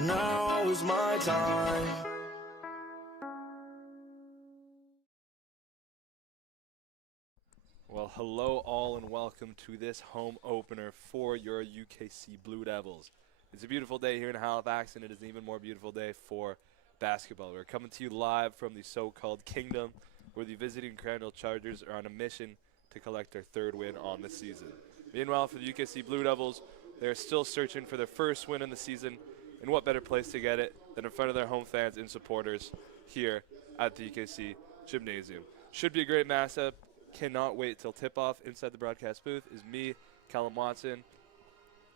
Now is my time. Well, hello all and welcome to this home opener for your UKC Blue Devils. It's a beautiful day here in Halifax, and it is an even more beautiful day for basketball. We're coming to you live from the so-called Kingdom, where the visiting Crandall Chargers are on a mission to collect their third win on the season. Meanwhile, for the UKC Blue Devils, they're still searching for their first win in the season, and what better place to get it than in front of their home fans and supporters here at the UKC Gymnasium. Should be a great matchup. Cannot wait till tip-off. Inside the broadcast booth is me, Callum Watson,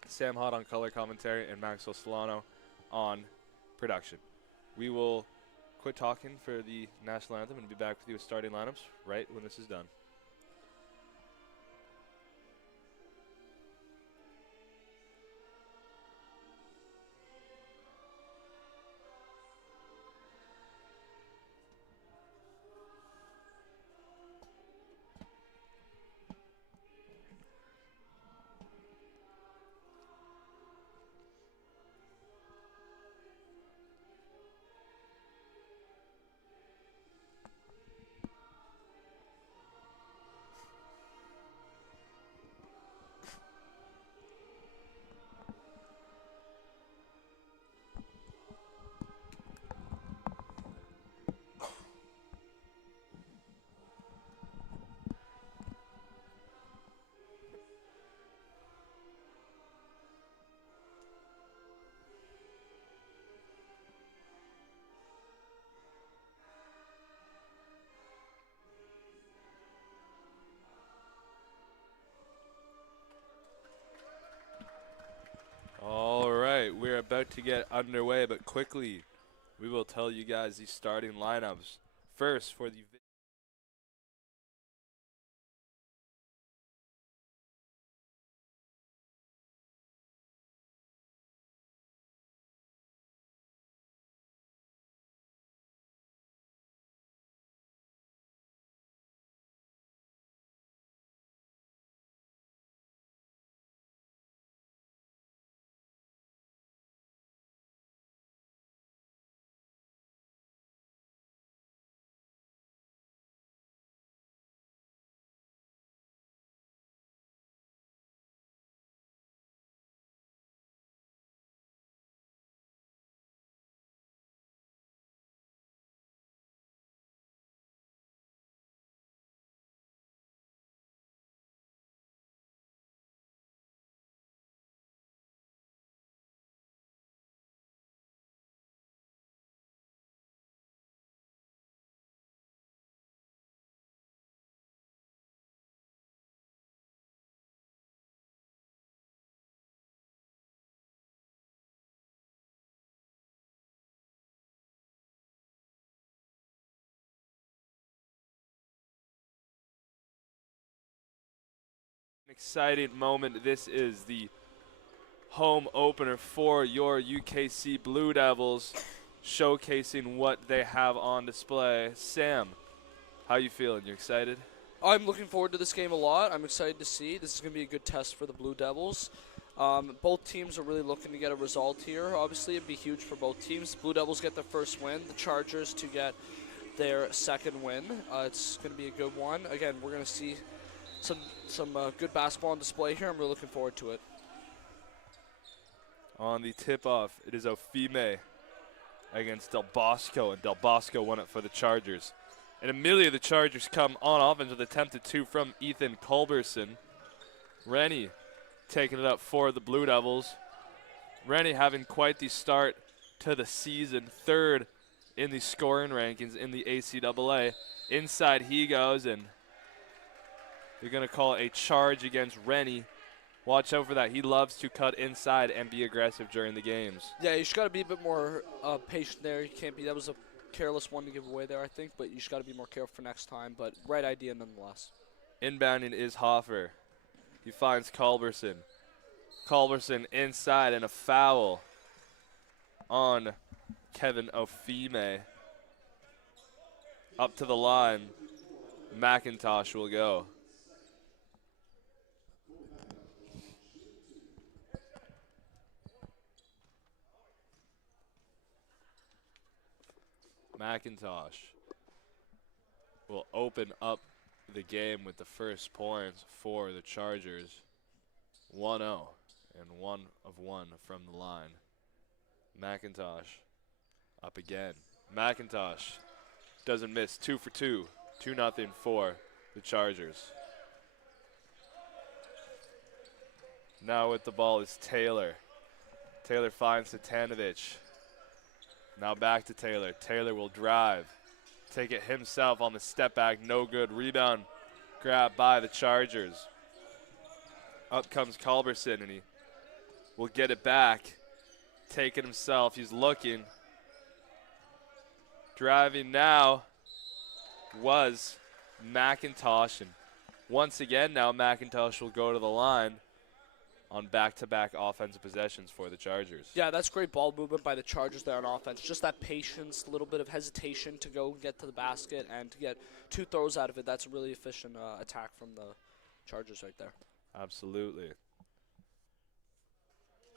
Sam Hott on color commentary, and Maxwell Solano on production. We will quit talking for the national anthem and be back with you with starting lineups right when this is done. All right, we're about to get underway, but quickly we will tell you guys the starting lineups. First, for the exciting moment. This is the home opener for your UKC Blue Devils, showcasing what they have on display. Sam, how you feeling? You excited? I'm looking forward to this game a lot. I'm excited to see. This is going to be a good test for the Blue Devils. Both teams are really looking to get a result here. Obviously, it'd be huge for both teams. Blue Devils get their first win. The Chargers to get their second win. It's going to be a good one. Again, we're going to see some good basketball on display here. I'm really looking forward to it. On the tip-off, it is Ofime against Del Bosco, and Del Bosco won it for the Chargers. And immediately the Chargers come on offense with attempted two from Ethan Culberson. Rennie taking it up for the Blue Devils. Rennie having quite the start to the season, third in the scoring rankings in the ACAA. Inside he goes, and they're going to call a charge against Rennie. Watch out for that. He loves to cut inside and be aggressive during the games. Yeah, you just got to be a bit more patient there. You can't be. That was a careless one to give away there, I think, but you just got to be more careful for next time. But right idea nonetheless. Inbounding is Hoffer. He finds Culberson. Culberson inside, and a foul on Kevin Ofime. Up to the line, McIntosh will go. McIntosh will open up the game with the first points for the Chargers. 1-0 and 1 of 1 from the line. McIntosh up again. McIntosh doesn't miss. 2 for 2. 2-0 for the Chargers. Now with the ball is Taylor. Taylor finds Satanovich. Now back to Taylor. Taylor will drive. Take it himself on the step back. No good. Rebound grab by the Chargers. Up comes Culberson, and he will get it back. Take it himself. He's looking. Driving now was McIntosh. And once again now McIntosh will go to the line on back-to-back offensive possessions for the Chargers. Yeah, that's great ball movement by the Chargers there on offense. Just that patience, a little bit of hesitation to go get to the basket and to get 2 throws out of it. That's a really efficient attack from the Chargers right there. Absolutely.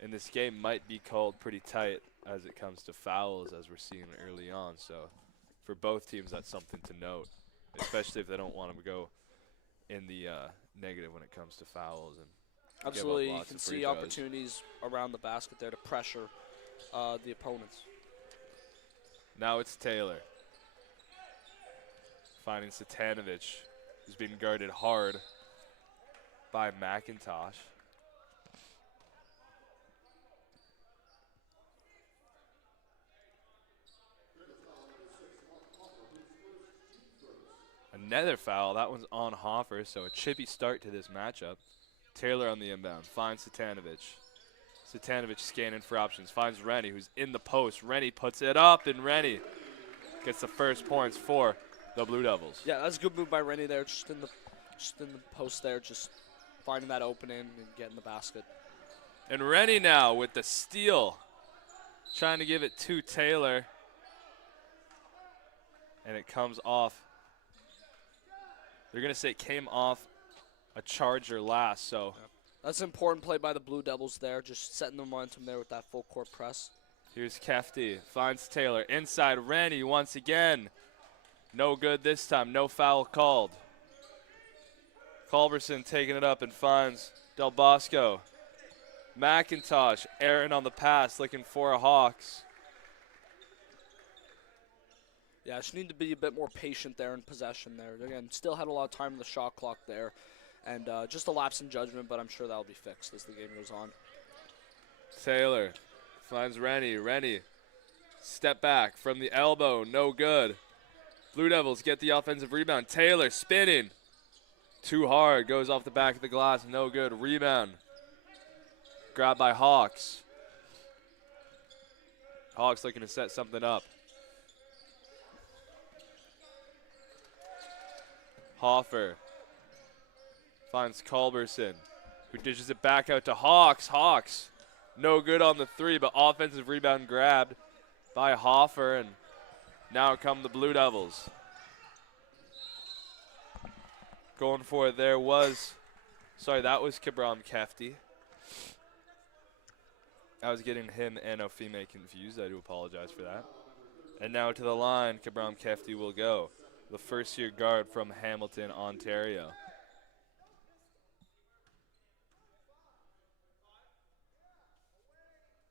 And this game might be called pretty tight as it comes to fouls, as we're seeing early on. So for both teams, that's something to note, especially if they don't want to go in the negative when it comes to fouls. And absolutely, you can see opportunities around the basket there to pressure the opponents. Now it's Taylor finding Satanovich, who's being guarded hard by McIntosh. Another foul. That one's on Hoffer, so a chippy start to this matchup. Taylor on the inbound, finds Satanovich. Satanovich scanning for options, finds Rennie, who's in the post. Rennie puts it up, and Rennie gets the first points for the Blue Devils. Yeah, that's a good move by Rennie there, just in the post there, just finding that opening and getting the basket. And Rennie now with the steal, trying to give it to Taylor, and it comes off. They're going to say it came off a Charger last, so. Yeah. That's an important play by the Blue Devils there, just setting the momentum there with that full court press. Here's Kefty, finds Taylor. Inside, Rennie once again. No good this time, no foul called. Culberson taking it up and finds Del Bosco. McIntosh, Aaron on the pass, looking for a Hawks. Yeah, just need to be a bit more patient there in possession there. Again, still had a lot of time on the shot clock there. And just a lapse in judgment, but I'm sure that'll be fixed as the game goes on. Taylor finds Rennie. Rennie, step back from the elbow, no good. Blue Devils get the offensive rebound. Taylor spinning. Too hard, goes off the back of the glass, no good. Rebound. Grabbed by Hawks. Hawks looking to set something up. Hoffer finds Culberson, who dishes it back out to Hawks. Hawks, no good on the 3, but offensive rebound grabbed by Hoffer, and now come the Blue Devils. Going for it there was, that was Kabram Kefty. I was getting him and Ofime confused. I do apologize for that. And now to the line, Kabram Kefty will go. The first-year guard from Hamilton, Ontario.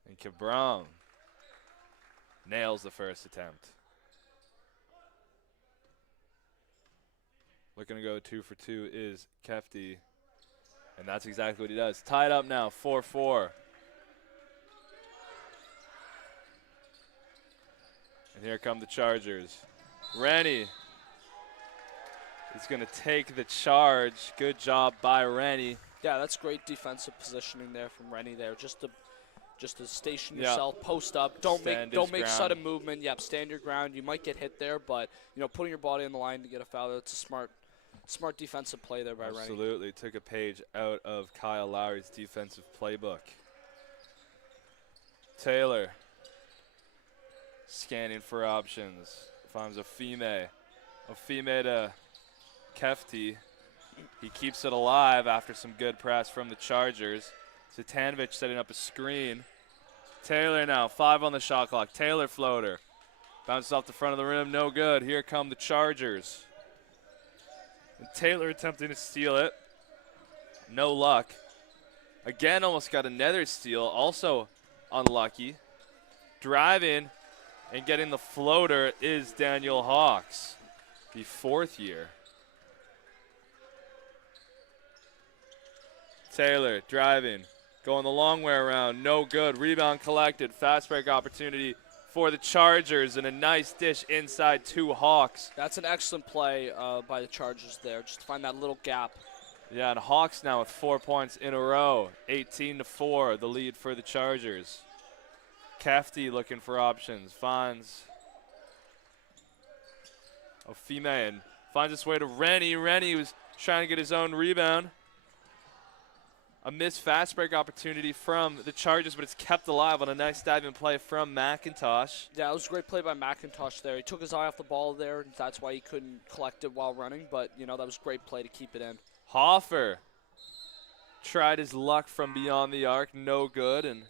And Kabram nails the first attempt. Looking to go 2 for 2 is Kefty. And that's exactly what he does. Tied up now, 4-4. And here come the Chargers. Rennie is going to take the charge. Good job by Rennie. Yeah, that's great defensive positioning there from Rennie there. Just to station yourself, post up. Don't make sudden movement. Yep, stand your ground. You might get hit there, but putting your body on the line to get a foul, that's a smart defensive play there by Rennie. Absolutely. Took a page out of Kyle Lowry's defensive playbook. Taylor scanning for options. Finds Ofime. Ofime to Kefty. He keeps it alive after some good press from the Chargers. Satanovich setting up a screen. Taylor now, 5 on the shot clock. Taylor floater. Bounces off the front of the rim, no good. Here come the Chargers. And Taylor attempting to steal it. No luck. Again, almost got another steal, also unlucky. Driving and getting the floater is Daniel Hawks, the 4th year. Taylor driving, going the long way around, no good. Rebound collected, fast break opportunity for the Chargers, and a nice dish inside to Hawks. That's an excellent play by the Chargers there, just to find that little gap. Yeah, and Hawks now with 4 points in a row, 18-4, the lead for the Chargers. Kefty looking for options, finds Ofime and finds his way to Rennie. Rennie was trying to get his own rebound. A missed fast break opportunity from the Chargers, but it's kept alive on a nice diving play from McIntosh. Yeah, it was a great play by McIntosh there. He took his eye off the ball there, and that's why he couldn't collect it while running, but, you know, that was a great play to keep it in. Hoffer tried his luck from beyond the arc, no good, and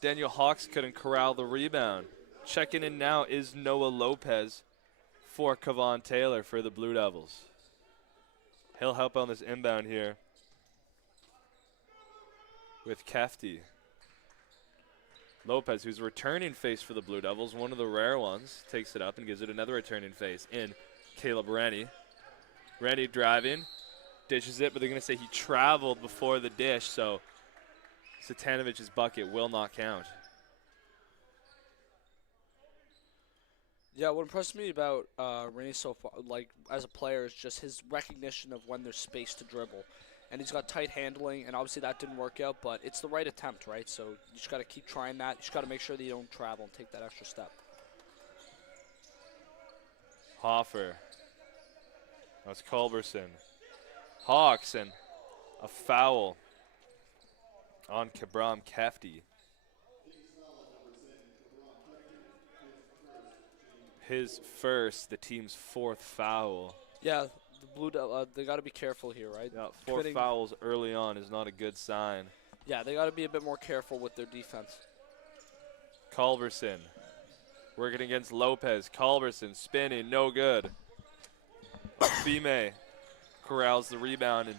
Daniel Hawks couldn't corral the rebound. Checking in now is Noah Lopez for Kevon Taylor for the Blue Devils. He'll help on this inbound here with Kefty. Lopez, who's a returning face for the Blue Devils, one of the rare ones, takes it up and gives it another returning face in Caleb Rennie. Rennie driving, dishes it, but they're going to say he traveled before the dish, so Satanovic's bucket will not count. Yeah, what impressed me about Rennie so far, like as a player, is just his recognition of when there's space to dribble. And he's got tight handling, and obviously that didn't work out, but it's the right attempt, right? So you just got to keep trying that. You just got to make sure that you don't travel and take that extra step. Hoffer. That's Culberson. Hawks, and a foul on Kabram Kefty. His first, the team's 4th foul. Yeah, the Blue Devils, they got to be careful here, right? Yeah, 4 fouls early on is not a good sign. Yeah, they got to be a bit more careful with their defense. Culberson working against Lopez. Culberson spinning, no good. Fime corrals the rebound and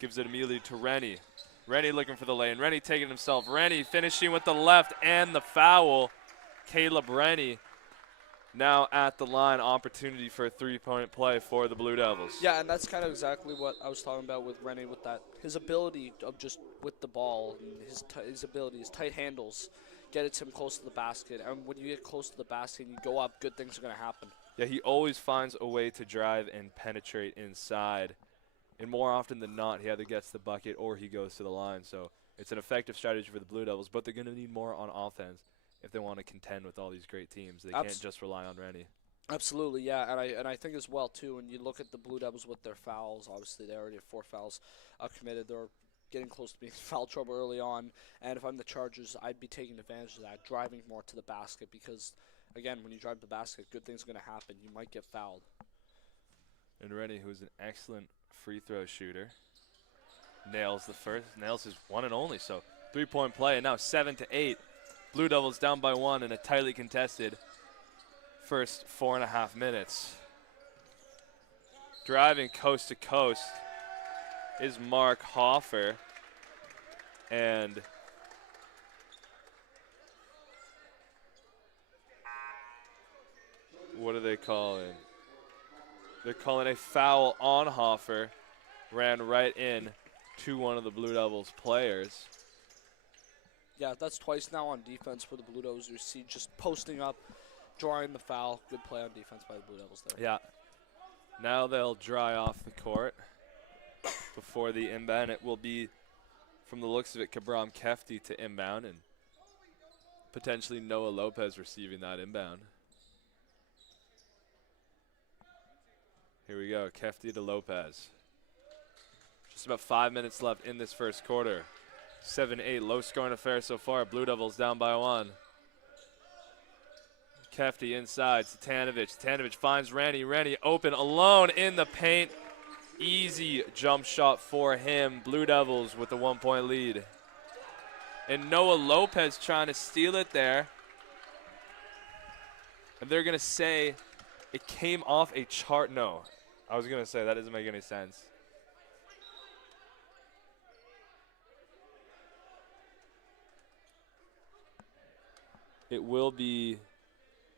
gives it immediately to Rennie. Rennie looking for the lane. Rennie taking himself. Rennie finishing with the left and the foul. Caleb Rennie now at the line. Opportunity for a 3-point play for the Blue Devils. Yeah, and that's kind of exactly what I was talking about with Rennie, with that. His ability of just with the ball, and his ability, his tight handles, get it to him close to the basket. And when you get close to the basket and you go up, good things are going to happen. Yeah, he always finds a way to drive and penetrate inside. And more often than not, he either gets the bucket or he goes to the line. So it's an effective strategy for the Blue Devils, but they're going to need more on offense if they want to contend with all these great teams. They can't just rely on Rennie. Absolutely, yeah, and I think as well, too, when you look at the Blue Devils with their fouls, obviously they already have 4 fouls committed. They're getting close to being in foul trouble early on, and if I'm the Chargers, I'd be taking advantage of that, driving more to the basket, because, again, when you drive to the basket, good things are going to happen. You might get fouled. And Rennie, who's an excellent free throw shooter, nails the first, nails his one and only, so 3-point play, and now 7-8. Blue Devils down by 1 in a tightly contested first 4.5 minutes. Driving coast to coast is Mark Hoffer. And what are they calling? They're calling a foul on Hoffer. Ran right in to one of the Blue Devils players. Yeah, that's twice now on defense for the Blue Devils. You see just posting up, drawing the foul. Good play on defense by the Blue Devils there. Yeah. Now they'll dry off the court before the inbound. It will be, from the looks of it, Kabram Kefty to inbound, and potentially Noah Lopez receiving that inbound. Here we go, Kefty to Lopez. Just about 5 minutes left in this first quarter. 7-8, low scoring affair so far. Blue Devils down by 1. Kefty inside, Satanovich. Satanovich finds Rennie. Rennie open, alone in the paint. Easy jump shot for him. Blue Devils with the 1-point lead. And Noah Lopez trying to steal it there. And they're going to say it came off a chart. No, I was going to say that doesn't make any sense. It will be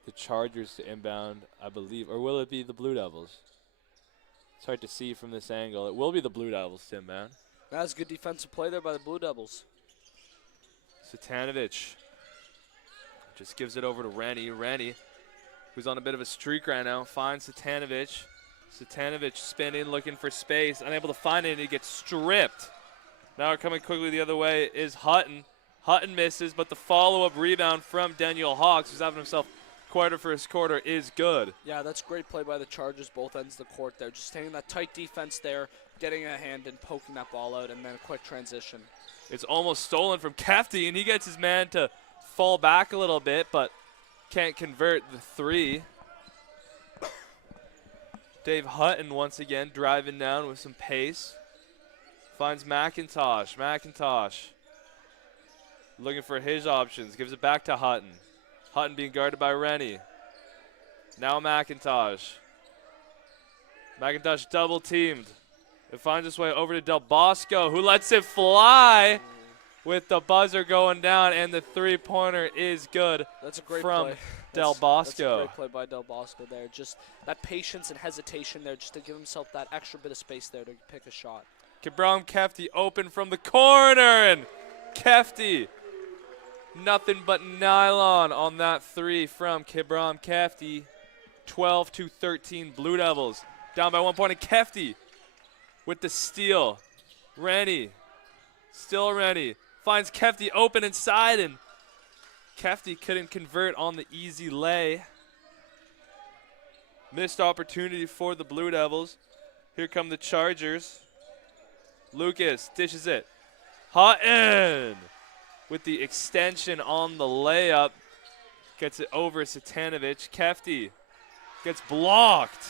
the Chargers to inbound, I believe. Or will it be the Blue Devils? It's hard to see from this angle. It will be the Blue Devils to inbound. That's good defensive play there by the Blue Devils. Satanovic just gives it over to Rennie. Rennie, who's on a bit of a streak right now, finds Satanovic. Satanovic spinning, looking for space, unable to find it, and he gets stripped. Now coming quickly the other way is Hutton. Hutton misses, but the follow-up rebound from Daniel Hawks, who's having himself quite a first quarter, is good. Yeah, that's great play by the Chargers, both ends of the court there. Just staying that tight defense there, getting a hand and poking that ball out, and then a quick transition. It's almost stolen from Kefty, and he gets his man to fall back a little bit, but can't convert the three. Dave Hutton once again driving down with some pace. Finds McIntosh. McIntosh looking for his options. Gives it back to Hutton. Hutton being guarded by Rennie. Now McIntosh. McIntosh double teamed. It finds its way over to Del Bosco, who lets it fly with the buzzer going down, and the three-pointer is good. That's a great from play. Del Bosco. That's a great play by Del Bosco there. Just that patience and hesitation there, just to give himself that extra bit of space there to pick a shot. Kibram Kefty open from the corner, and Kefty, nothing but nylon on that three from Kibram Kefty. 12-13 Blue Devils. Down by 1 point, and Kefty with the steal. Rennie, still Rennie, finds Kefty open inside, and Kefty couldn't convert on the easy lay. Missed opportunity for the Blue Devils. Here come the Chargers. Lucas dishes it. Hutton with the extension on the layup. Gets it over Satanovic. Kefty gets blocked.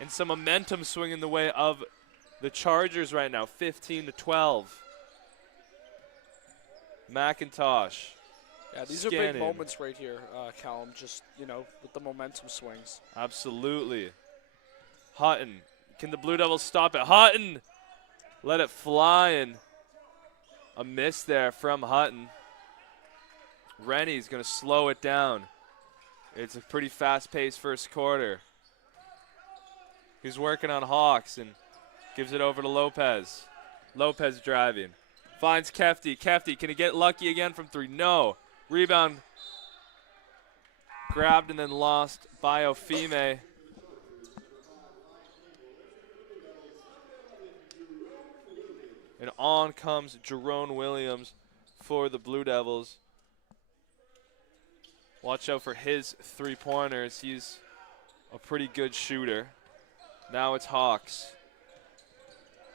And some momentum swing in the way of the Chargers right now, 15-12. McIntosh. Yeah, these are big moments right here, Callum, just, you know, with the momentum swings. Absolutely. Hutton. Can the Blue Devils stop it? Hutton! Let it fly, and a miss there from Hutton. Rennie's going to slow it down. It's a pretty fast-paced first quarter. He's working on Hawks and gives it over to Lopez. Lopez driving. Finds Kefty. Kefty, can he get lucky again from three? No. Rebound grabbed and then lost by Ofime. And on comes Jerome Williams for the Blue Devils. Watch out for his three-pointers. He's a pretty good shooter. Now it's Hawks.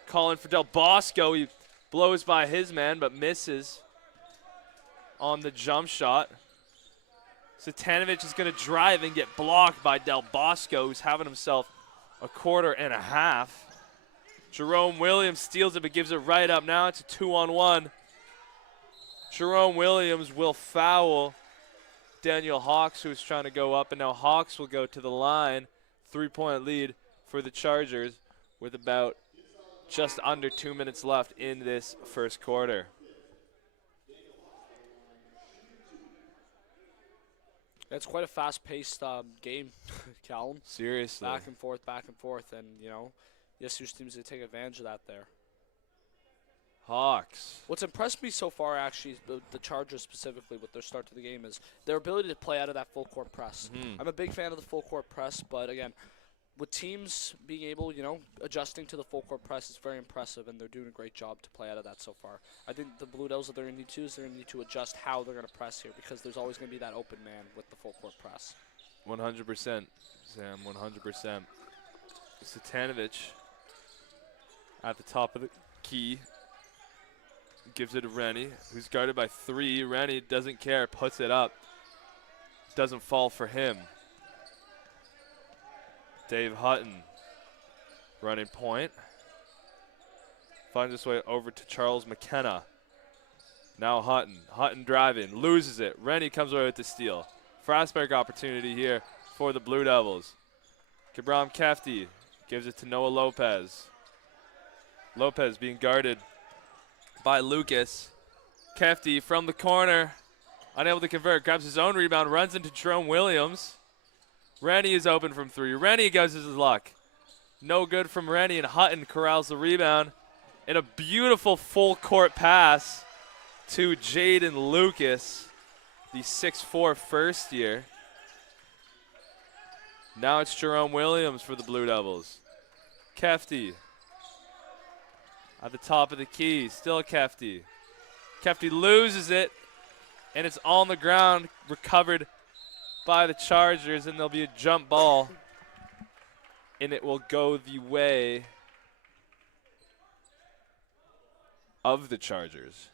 Calling for Del Bosco. He blows by his man but misses on the jump shot. Satanovic is going to drive and get blocked by Del Bosco, who's having himself a quarter and a half. Jerome Williams steals it but gives it right up. Now it's a 2-on-1. Jerome Williams will foul Daniel Hawks, who's trying to go up, and now Hawks will go to the line. 3-point lead for the Chargers with about just under 2 minutes left in this first quarter. It's quite a fast-paced game, Callum. Seriously. Back and forth, and, you know, yes, your team's going to take advantage of that there. Hawks. What's impressed me so far, actually, the Chargers specifically with their start to the game, is their ability to play out of that full-court press. I'm a big fan of the full-court press, but, again, with teams being able, you know, adjusting to the full-court press is very impressive, and they're doing a great job to play out of that so far. I think the Blue Devils, what they're going to need to do is they're going to need to adjust how they're going to press here, because there's always going to be that open man with the full-court press. 100%, Sam, 100%. Satanovic at the top of the key. Gives it to Rennie, who's guarded by three. Rennie doesn't care, puts it up. Doesn't fall for him. Dave Hutton running point. Finds his way over to Charles McKenna. Now Hutton. Hutton driving, loses it. Rennie comes away with the steal. fast break opportunity here for the Blue Devils. Kabram Kefti gives it to Noah Lopez. Lopez being guarded by Lucas. Kefti from the corner, unable to convert, grabs his own rebound, runs into Jerome Williams. Rennie is open from 3. Rennie goes his luck. No good from Rennie, and Hutton corrals the rebound. And a beautiful full court pass to Jaden Lucas, the 6'4" first year. Now it's Jerome Williams for the Blue Devils. Kefti at the top of the key, still Kefti. Kefti loses it, and it's on the ground, recovered by the Chargers, and there'll be a jump ball, and it will go the way of the Chargers.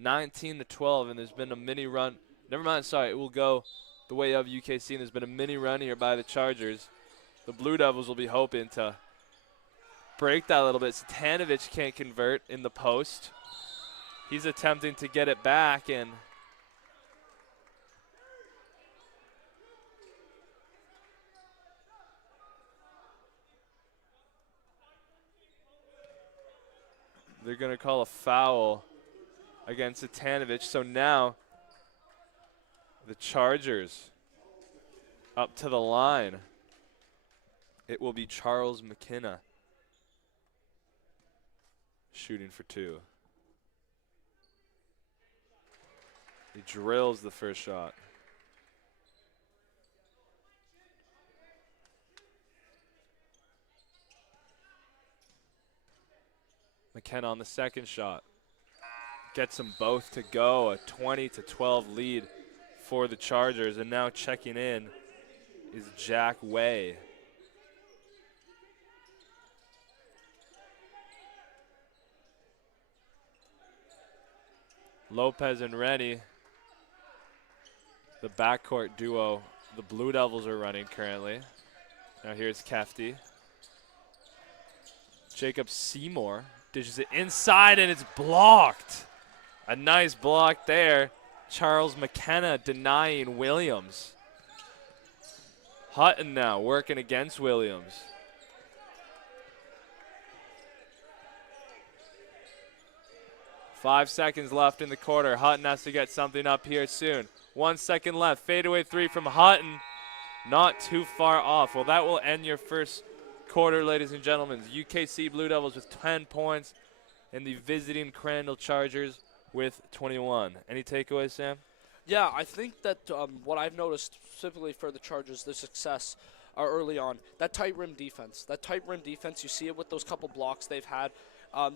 (19-12), and there's been a mini run. Never mind, sorry, it will go the way of UKC, and there's been a mini run here by the Chargers. The Blue Devils will be hoping to break that a little bit. Satanovic can't convert in the post. He's attempting to get it back, and they're going to call a foul against Satanovic. So now the Chargers up to the line. It will be Charles McKenna shooting for 2. He drills the first shot. McKenna on the second shot. Gets them both to go. A 20-12 lead for the Chargers. And now checking in is Jack Way. Lopez and Rennie, the backcourt duo the Blue Devils are running currently. Now here's Kefti. Jacob Seymour dishes it inside, and it's blocked. A nice block there. Charles McKenna denying Williams. Hutton now working against Williams. Five seconds left in the quarter. Hutton has to get something up here soon. 1 second left. Fadeaway 3 from Hutton. Not too far off. Well, that will end your first quarter, ladies and gentlemen. UKC Blue Devils with 10 points and the visiting Crandall Chargers with 21. Any takeaways, Sam? Yeah, I think that what I've noticed specifically for the Chargers, their success early on, that tight rim defense. That tight rim defense, you see it with those couple blocks they've had.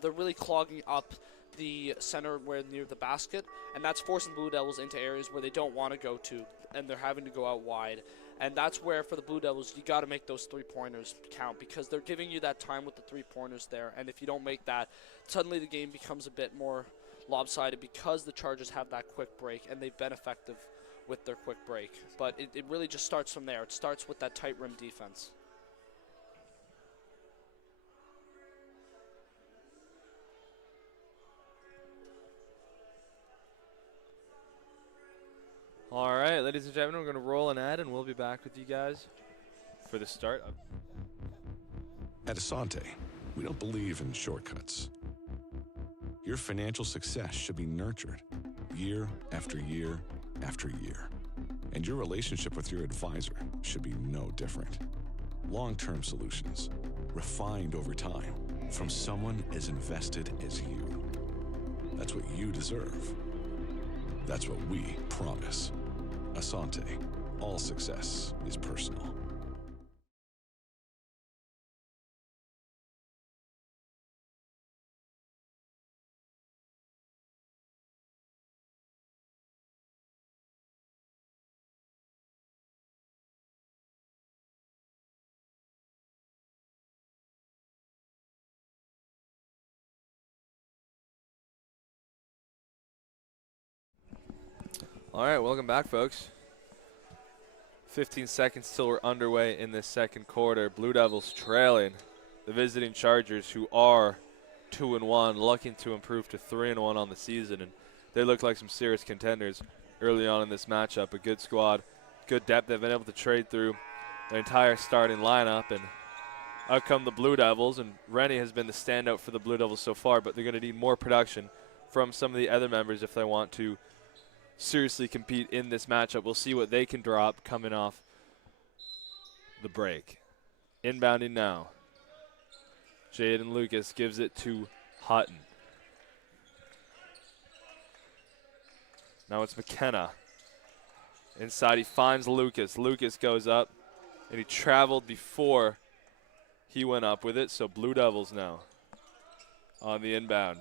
They're really clogging up the center where near the basket, and that's forcing Blue Devils into areas where they don't want to go to, and they're having to go out wide. And that's where, for the Blue Devils, you got to make those three-pointers count, because they're giving you that time with the three-pointers there. And if you don't make that, suddenly the game becomes a bit more lopsided, because the Chargers have that quick break, and they've been effective with their quick break. But it really just starts from there. It starts with that tight rim defense. All right, ladies and gentlemen, we're going to roll an ad, and we'll be back with you guys for the start of. At Asante, we don't believe in shortcuts. Your financial success should be nurtured year after year after year. And your relationship with your advisor should be no different. Long-term solutions, refined over time, from someone as invested as you. That's what you deserve. That's what we promise. Asante, all success is personal. All right, welcome back, folks. 15 seconds till we're underway in this second quarter. Blue Devils trailing the visiting Chargers, who are 2-1, looking to improve to 3-1 on the season, and they look like some serious contenders early on in this matchup. A good squad, good depth. They've been able to trade through their entire starting lineup, and out come the Blue Devils, and Rennie has been the standout for the Blue Devils so far, but they're going to need more production from some of the other members if they want to seriously compete in this matchup. We'll see what they can drop coming off the break. Inbounding now. Jaden Lucas gives it to Hutton. Now it's McKenna. Inside he finds Lucas. Lucas goes up, and he traveled before he went up with it, so Blue Devils now on the inbound.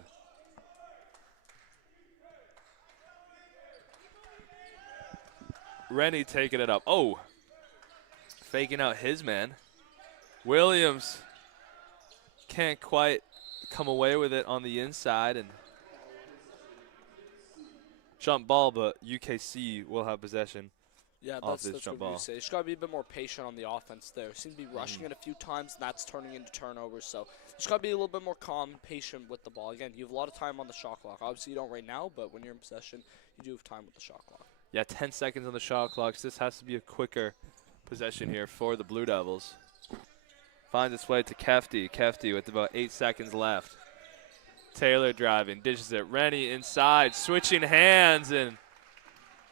Rennie taking it up. Oh, faking out his man. Williams can't quite come away with it on the inside, and jump ball, but UKC will have possession. Yeah, that's what we say. You just got to be a bit more patient on the offense there. Seem to be rushing it a few times, and that's turning into turnovers. So you just got to be a little bit more calm, patient with the ball. Again, you have a lot of time on the shot clock. Obviously, you don't right now, but when you're in possession, you do have time with the shot clock. Yeah, 10 seconds on the shot clock. So this has to be a quicker possession here for the Blue Devils. Finds its way to Kefty. Kefty with about 8 seconds left. Taylor driving, dishes it. Rennie inside, switching hands and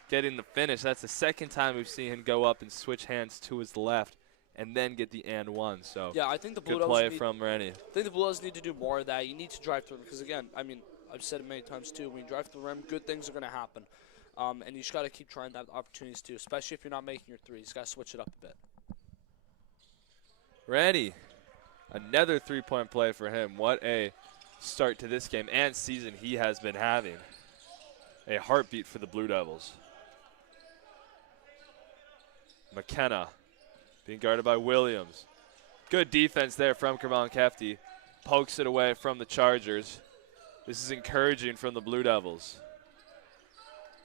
getting the finish. That's the second time we've seen him go up and switch hands to his left and then get the and one. So yeah, I think the Blue good play from Rennie. I think the Blue Devils need to do more of that. You need to drive through because again, I mean, I've said it many times too. When you drive through the rim, good things are going to happen, and you just got to keep trying to have opportunities too, especially if you're not making your threes. You got to switch it up a bit. Rennie, another three-point play for him. What a start to this game and season he has been having. A heartbeat for the Blue Devils. McKenna being guarded by Williams. Good defense there from Crandall Kefty. Pokes it away from the Chargers. This is encouraging from the Blue Devils.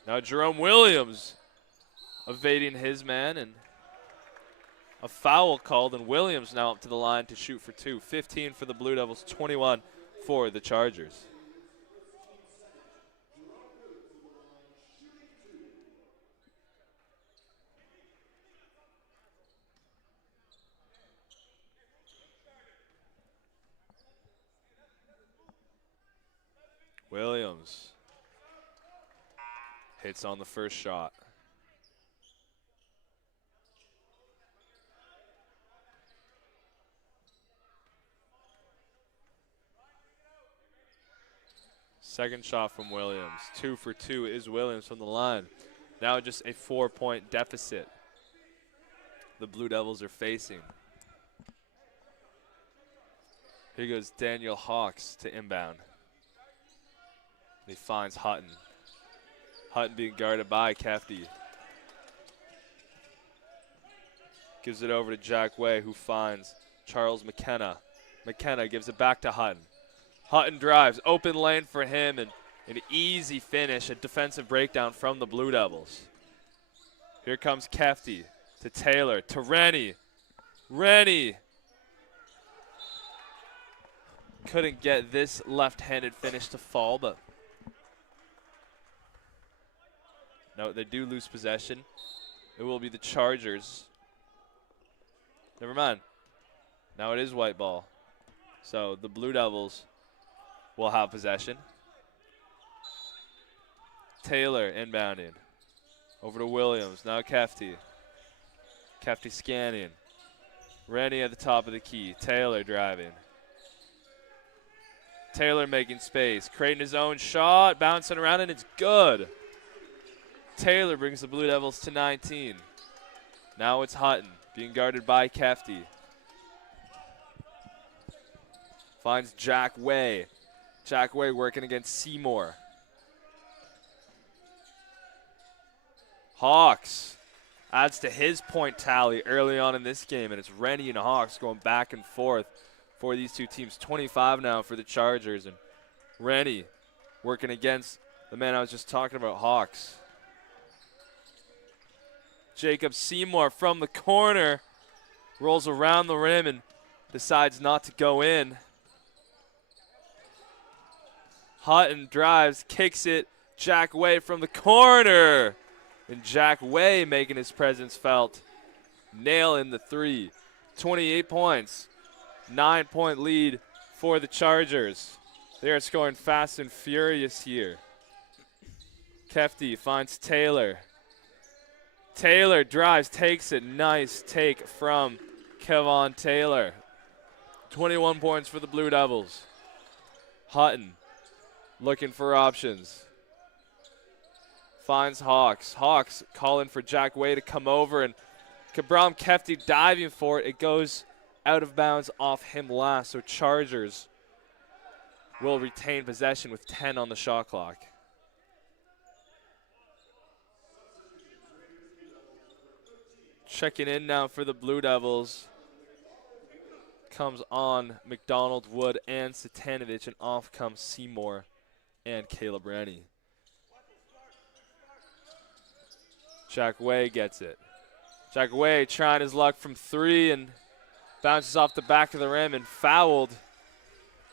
Now Jerome Williams evading his man, and a foul called, and Williams now up to the line to shoot for two. 15 for the Blue Devils, 21 for the Chargers. Williams hits on the first shot. Second shot from Williams. 2 for 2 is Williams from the line. Now just a 4-point deficit the Blue Devils are facing. Here goes Daniel Hawks to inbound. He finds Hutton. Hutton being guarded by Kefty. Gives it over to Jack Way, who finds Charles McKenna. McKenna gives it back to Hutton. Hutton drives, open lane for him, and an easy finish, a defensive breakdown from the Blue Devils. Here comes Kefty to Taylor, to Rennie. Rennie couldn't get this left-handed finish to fall, but no, they do lose possession. It will be the Chargers. Never mind. Now it is white ball. So the Blue Devils will have possession. Taylor inbounding. Over to Williams. Now Kefty. Kefty scanning. Rennie at the top of the key. Taylor driving. Taylor making space. Creating his own shot. Bouncing around, and it's good. Taylor brings the Blue Devils to 19. Now it's Hutton being guarded by Kefty. Finds Jack Way. Jack Way working against Seymour. Hawks adds to his point tally early on in this game, and it's Rennie and Hawks going back and forth for these two teams. 25 now for the Chargers, and Rennie working against the man I was just talking about, Hawks. Jacob Seymour from the corner rolls around the rim and decides not to go in. Hutton drives, kicks it. Jack Way from the corner. And Jack Way making his presence felt. Nailing the three. 28 points. 9-point lead for the Chargers. They are scoring fast and furious here. Kefty finds Taylor. Taylor drives, takes it. Nice take from Kevon Taylor. 21 points for the Blue Devils. Hutton looking for options. Finds Hawks. Hawks calling for Jack Way to come over, and Kabram Kefty diving for it. It goes out of bounds off him last, so Chargers will retain possession with 10 on the shot clock. Checking in now for the Blue Devils comes on McDonald, Wood, and Satanovich, and off comes Seymour and Caleb Rennie. Jack Way gets it. Jack Way trying his luck from three and bounces off the back of the rim, and fouled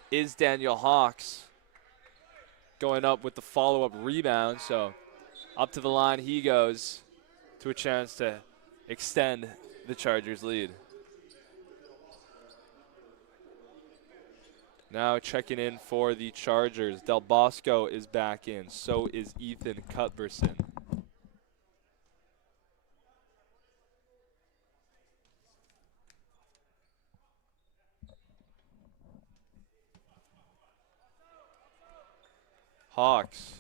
is Daniel Hawks. Going up with the follow-up rebound, so up to the line he goes to a chance to extend the Chargers' lead. Now checking in for the Chargers. Del Bosco is back in. So is Ethan Cuthbertson. Hawks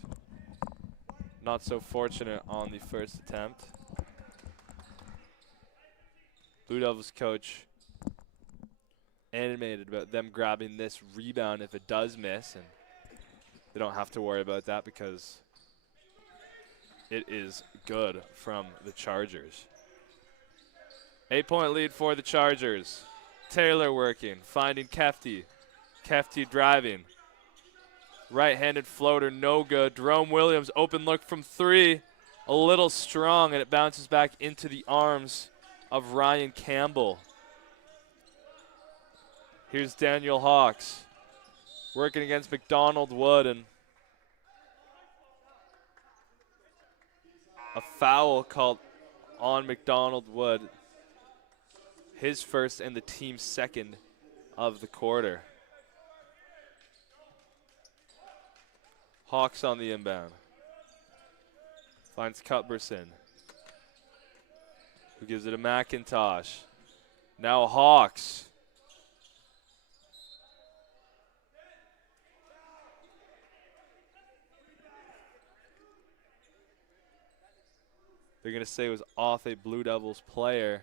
not so fortunate on the first attempt. Blue Devils coach animated about them grabbing this rebound if it does miss, and they don't have to worry about that because it is good from the Chargers. 8-point lead for the Chargers. Taylor working, finding Kefty. Kefty driving. Right-handed floater, no good. Jerome Williams, open look from three. A little strong, and it bounces back into the arms of Ryan Campbell. Here's Daniel Hawks working against McDonald Wood, and a foul called on McDonald Wood. His first and the team's second of the quarter. Hawks on the inbound. Finds Cuthbertson, who gives it to McIntosh. Now Hawks. They're going to say it was off a Blue Devils player.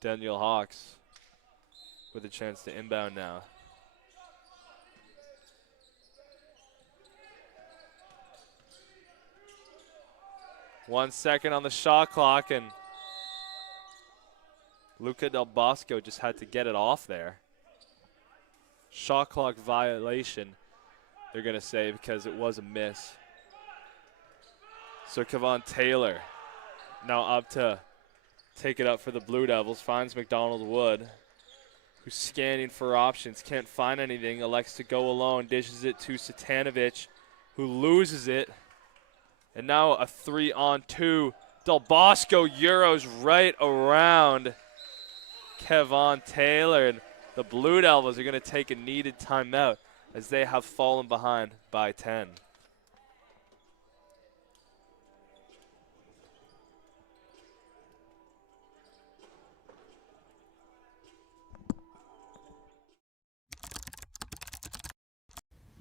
Daniel Hawks with a chance to inbound now. One second on the shot clock, and Luca Del Bosco just had to get it off there. Shot clock violation, they're going to say, because it was a miss. So Kevon Taylor now up to take it up for the Blue Devils. Finds McDonald Wood, who's scanning for options. Can't find anything. Elects to go alone. Dishes it to Satanovich, who loses it. And now a 3-on-2. Del Bosco Euros right around Kevon Taylor. And the Blue Devils are going to take a needed timeout as they have fallen behind by 10.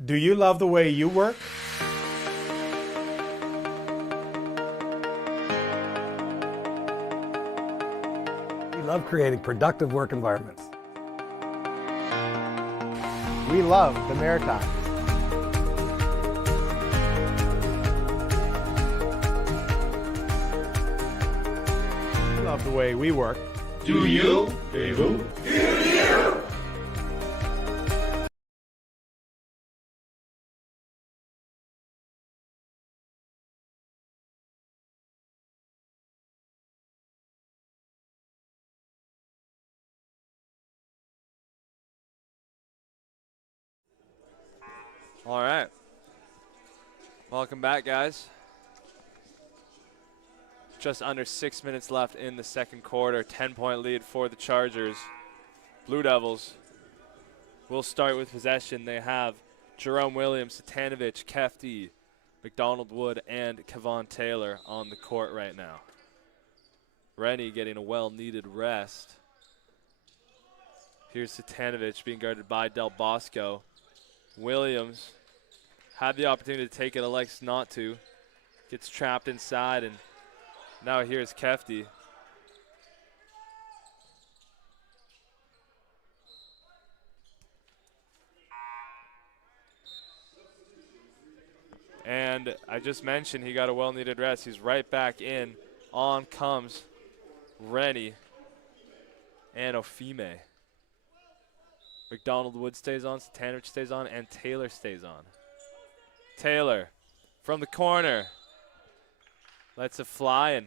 Do you love the way you work? We love creating productive work environments. We love the Maritimes. We love the way we work. Do you? Boo. All right. Welcome back, guys. Just under 6 minutes left in the second quarter. 10-point lead for the Chargers. Blue Devils will start with possession. They have Jerome Williams, Satanovich, Kefty, McDonald Wood, and Kevon Taylor on the court right now. Rennie getting a well-needed rest. Here's Satanovich being guarded by Del Bosco. Williams had the opportunity to take it, elects not to. Gets trapped inside, and now here's Kefty. And I just mentioned he got a well-needed rest. He's right back in. On comes Rennie and Ofime. McDonald Wood stays on, Satanovich stays on, and Taylor stays on. Taylor from the corner lets it fly, and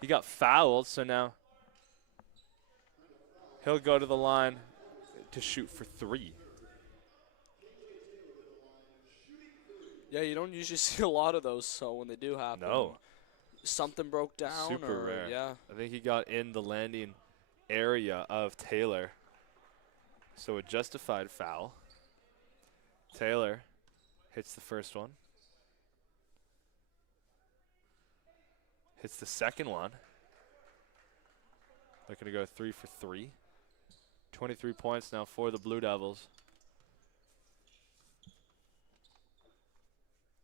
he got fouled, so now he'll go to the line to shoot for 3. Yeah, you don't usually see a lot of those, so when they do happen, No. something broke down. Super or, rare. Yeah. I think he got in the landing area of Taylor, so a justified foul. Taylor hits the first one. Hits the second one. Looking to go 3 for 3. 23 points now for the Blue Devils.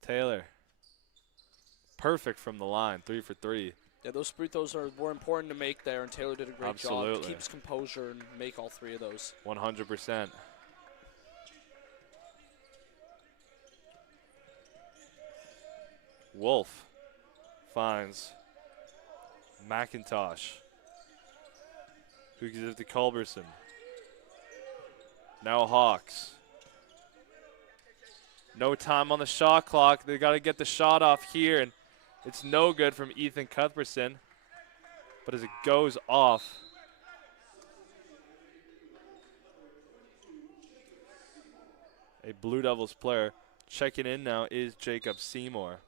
Taylor, perfect from the line, 3 for 3. Yeah, those free throws were important to make there, and Taylor did a great job. Absolutely. Keeps composure and make all 3 of those. 100%. Wolf finds McIntosh, who gives it to Culberson. Now Hawks. No time on the shot clock. They got to get the shot off here, and it's no good from Ethan Cuthbertson. But as it goes off, a Blue Devils player checking in now is Jacob Seymour.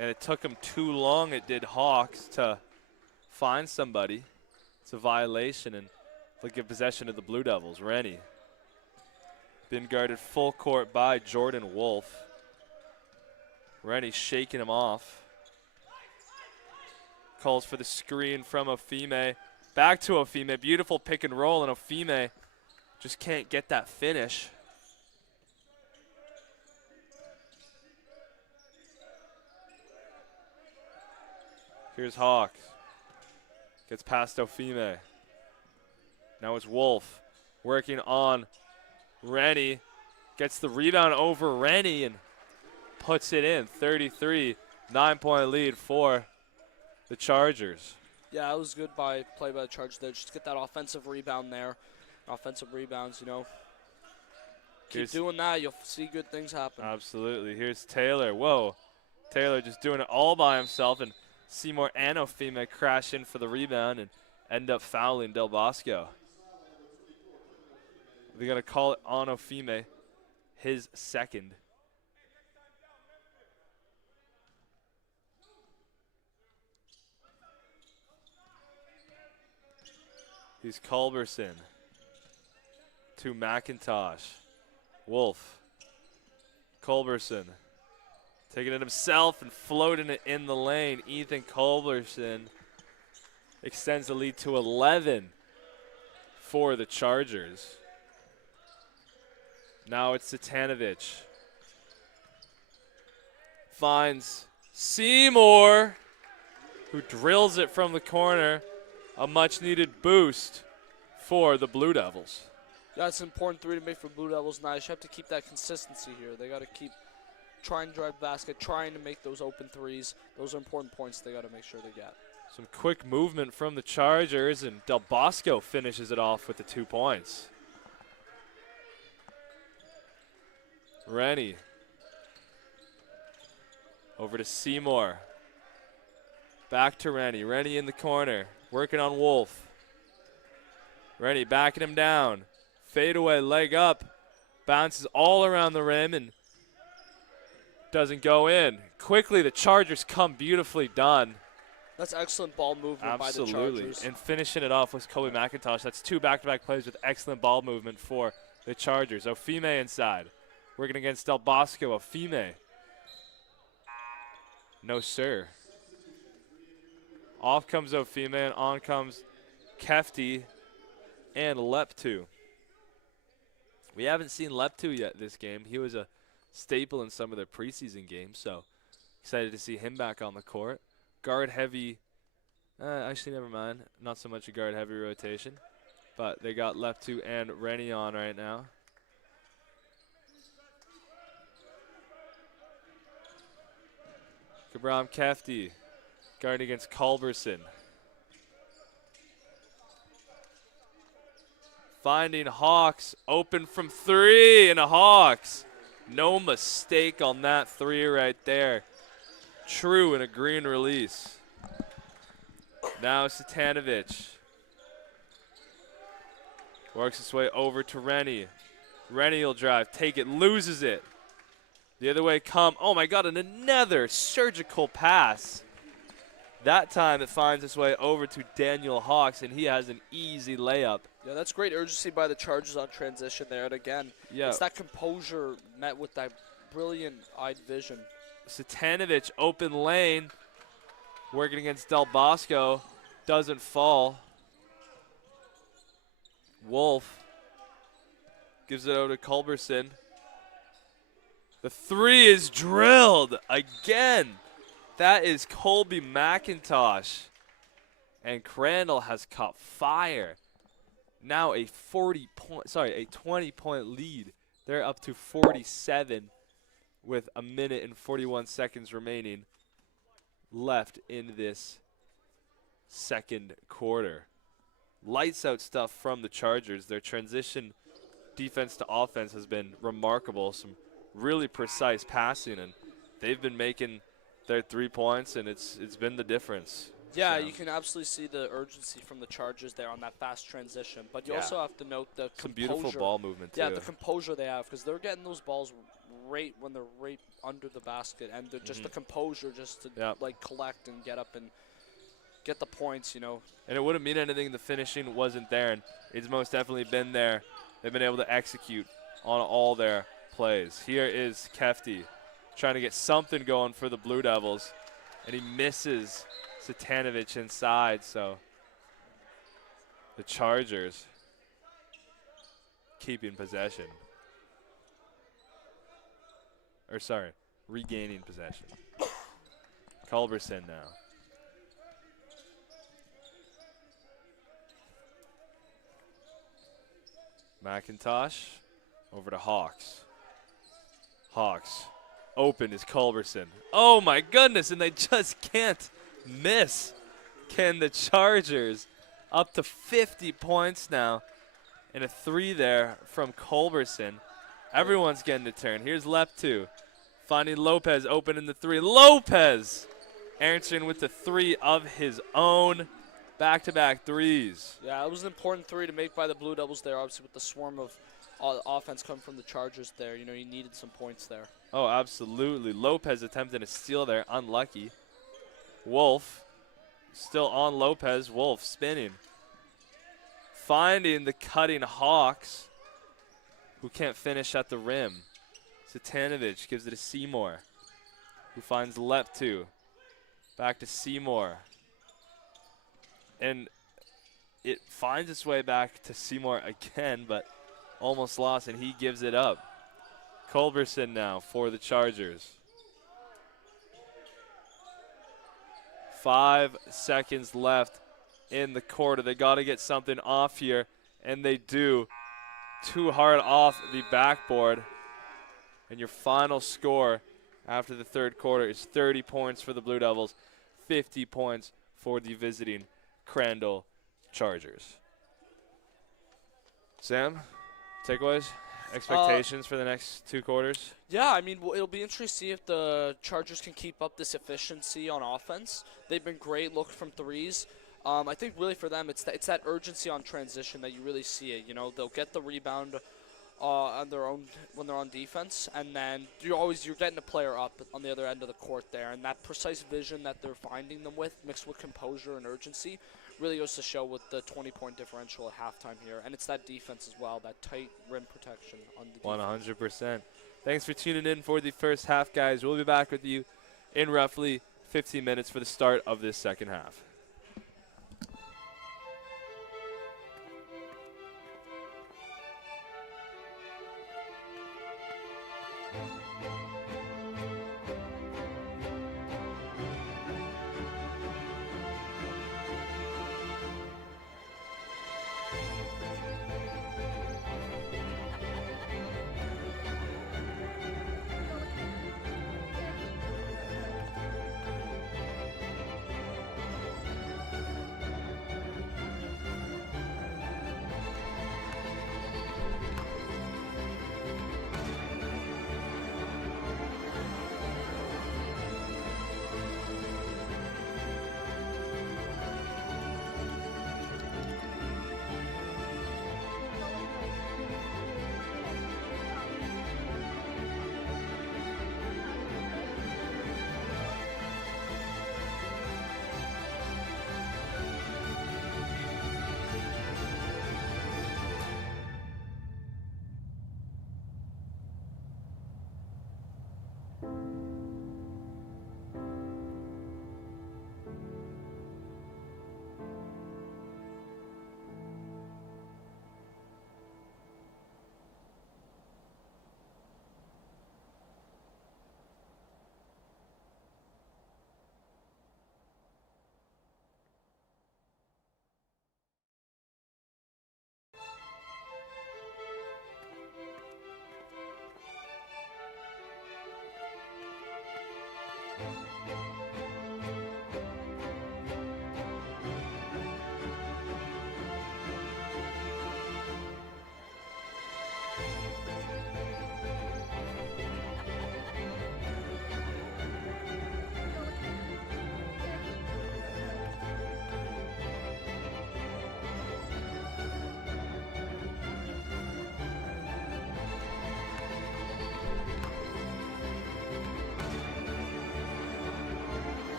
And it took him too long, it did Hawks, to find somebody. It's a violation, and they'll give possession to the Blue Devils. Rennie been guarded full court by Jordan Wolf. Rennie shaking him off. Calls for the screen from Ofime. Back to Ofime. Beautiful pick and roll, and Ofime just can't get that finish. Here's Hawks. Gets past Ofime. Now it's Wolf working on Rennie. Gets the rebound over Rennie and puts it in. 33, 9-point lead for the Chargers. Yeah, it was good play by the Chargers there. Just get that offensive rebound there. Offensive rebounds, you know. Keep doing that, you'll see good things happen. Absolutely. Here's Taylor. Whoa. Taylor just doing it all by himself, and Seymour and Ofime crash in for the rebound and end up fouling Del Bosco. They're going to call it on Ofime, his second. He's Culberson to McIntosh. Wolf. Culberson taking it himself and floating it in the lane. Ethan Culberson extends the lead to 11 for the Chargers. Now it's Satanovich. Finds Seymour, who drills it from the corner. A much-needed boost for the Blue Devils. Yeah, it's an important 3 to make for Blue Devils now. You have to keep that consistency here. They got to keep trying to drive the basket, trying to make those open threes. Those are important points they got to make sure they get. Some quick movement from the Chargers, and Del Bosco finishes it off with the 2 points. Rennie over to Seymour. Back to Rennie. Rennie in the corner. Working on Wolf. Rennie backing him down. Fadeaway, leg up. Bounces all around the rim and doesn't go in. Quickly, the Chargers come, beautifully done. That's excellent ball movement by the Chargers. Absolutely. And finishing it off with Kobe McIntosh. That's 2 back-to-back plays with excellent ball movement for the Chargers. Ofime inside. Working against Del Bosco. Ofime. No, sir. Off comes Ofime and on comes Kefty and Leptu. We haven't seen Leptu yet this game. He was a staple in some of their preseason games, so excited to see him back on the court. Guard heavy, actually never mind, not so much a guard heavy rotation, but they got Leptu and Rennie on right now. Kabram Kefty guarding against Culberson. Finding Hawks open from 3, and a Hawks. No mistake on that 3 right there. True and a green release. Now Satanovic works his way over to Rennie. Rennie will drive, take it, loses it. The other way come. Oh my God, and another surgical pass. That time it finds its way over to Daniel Hawks, and he has an easy layup. Yeah, that's great urgency by the Chargers on transition there. And again, it's that composure met with that brilliant-eyed vision. Satanovic, open lane, working against Del Bosco, doesn't fall. Wolf gives it over to Culberson. The 3 is drilled again. That is Colby McIntosh. And Crandall has caught fire. Now a 20-point lead. They're up to 47 with 1 minute and 41 seconds remaining left in this second quarter. Lights out stuff from the Chargers. Their transition defense to offense has been remarkable. Some really precise passing, and they've been making their 3 points, and it's been the difference. Yeah, you can absolutely see the urgency from the Chargers there on that fast transition. But you also have to note the some composure. Beautiful ball movement, too. Yeah, the composure they have, because they're getting those balls right when they're right under the basket, and they're just the composure just to like collect and get up and get the points, you know. And it wouldn't mean anything if the finishing wasn't there, and it's most definitely been there. They've been able to execute on all their plays. Here is Kefty trying to get something going for the Blue Devils, and he misses Satanovic inside, so the Chargers keeping possession. Or sorry, regaining possession. Culberson now. McIntosh over to Hawks. Hawks. Open is Culberson. Oh my goodness, and they just can't miss. Can the Chargers up to 50 points now, and a 3 there from Culberson. Everyone's getting a turn. Here's Leptu finding Lopez open in the 3. Lopez answering with the 3 of his own. Back-to-back threes. Yeah, it was an important 3 to make by the Blue Devils there, obviously with the swarm of offense coming from the Chargers there. You know, you needed some points there. Oh, absolutely. Lopez attempting a steal there. Unlucky. Wolf still on Lopez. Wolf spinning. Finding the cutting Hawks, who can't finish at the rim. Satanovic gives it to Seymour, who finds Leptu. Back to Seymour. And it finds its way back to Seymour again, but almost lost, and he gives it up. Culberson now for the Chargers. 5 seconds left in the quarter. They got to get something off here, and they do. Too hard off the backboard. And your final score after the third quarter is 30 points for the Blue Devils, 50 points for the visiting Crandall Chargers. Sam, takeaways, expectations for the next 2 quarters? Yeah, I mean, it'll be interesting to see if the Chargers can keep up this efficiency on offense. They've been great looking from threes. I think really for them, it's that urgency on transition that you really see it. You know, they'll get the rebound on their own when they're on defense, and then you're getting a player up on the other end of the court there, and that precise vision that they're finding them with, mixed with composure and urgency, really goes to show with the 20-point differential at halftime here. And it's that defense as well, that tight rim protection on the defense. 100%. Thanks for tuning in for the first half, guys. We'll be back with you in roughly 15 minutes for the start of this second half.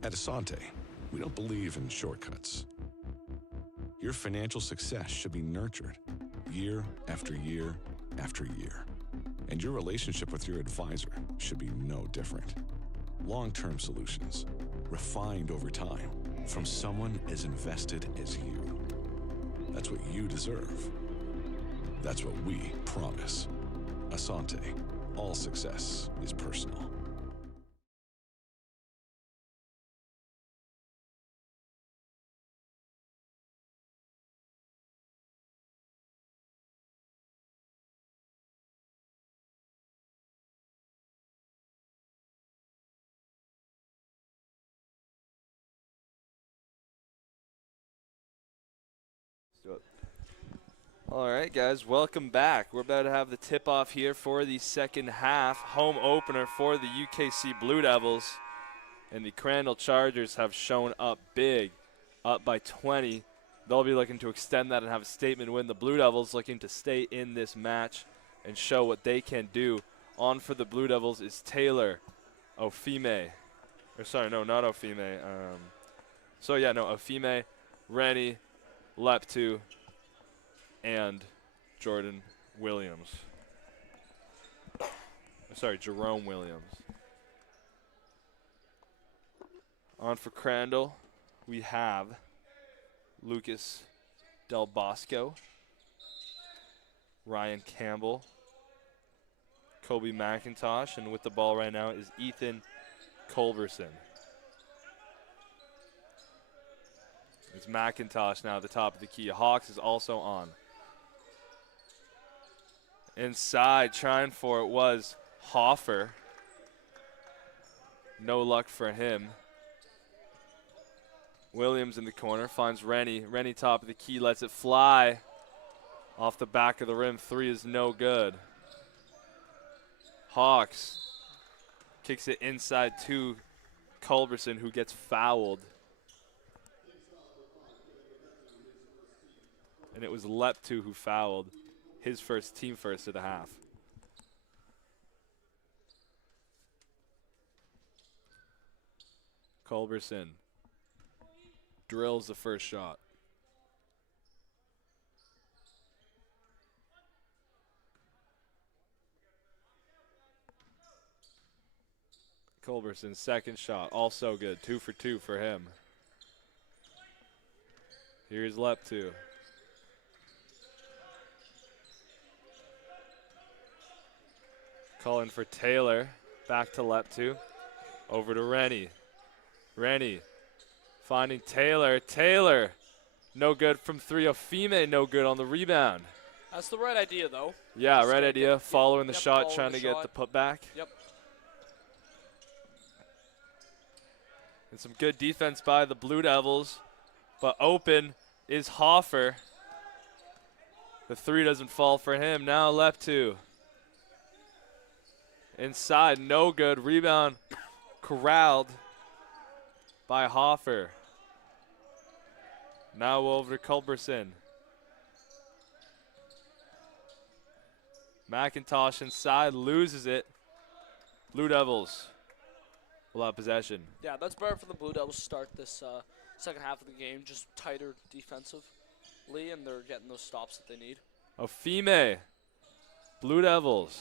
At Asante, we don't believe in shortcuts. Your financial success should be nurtured year after year after year. And your relationship with your advisor should be no different. Long-term solutions, refined over time, from someone as invested as you. That's what you deserve. That's what we promise. Asante, all success is personal. All right, guys, welcome back. We're about to have the tip-off here for the second half home opener for the UKC Blue Devils. And the Crandall Chargers have shown up big, up by 20. They'll be looking to extend that and have a statement win. The Blue Devils looking to stay in this match and show what they can do. On for the Blue Devils is Taylor Ofime. Or sorry, no, not Ofime. Ofime, Rennie, Leptu, and Jordan Williams. Jerome Williams. On for Crandall, we have Lucas Del Bosco, Ryan Campbell, Kobe McIntosh, and with the ball right now is Ethan Culberson. It's McIntosh now at the top of the key. Hawks is also on. Inside, trying for it was Hoffer. No luck for him. Williams in the corner, finds Rennie. Rennie top of the key, lets it fly. Off the back of the rim, three is no good. Hawks kicks it inside to Culberson, who gets fouled. And it was Leptu who fouled, his first, team first of the half. Culberson drills the first shot. Culberson's second shot, also good. 2 for 2 for him. Here's Leptu. Calling for Taylor. Back to Leptu. Over to Rennie. Rennie finding Taylor. Taylor, no good from three. Ofime, no good on the rebound. That's the right idea, though. Yeah, right idea. Following the shot, trying to get the putback. Yep. And some good defense by the Blue Devils. But open is Hoffer. The three doesn't fall for him. Now Leptu. Inside, no good. Rebound corralled by Hoffer. Now over to Culberson. McIntosh inside, loses it. Blue Devils will have possession. Yeah, that's better for the Blue Devils to start this second half of the game. Just tighter defensively, and they're getting those stops that they need. Ofime, Blue Devils,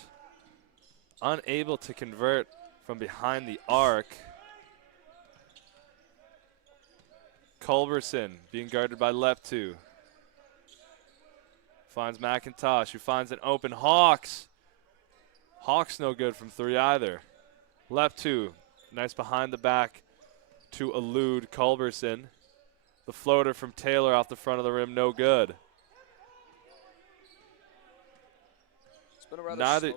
unable to convert from behind the arc. Culberson being guarded by Leptu. Finds McIntosh, who finds an open Hawks. Hawks no good from three either. Leptu, nice behind the back to elude Culberson. The floater from Taylor off the front of the rim, no good. It's been a rather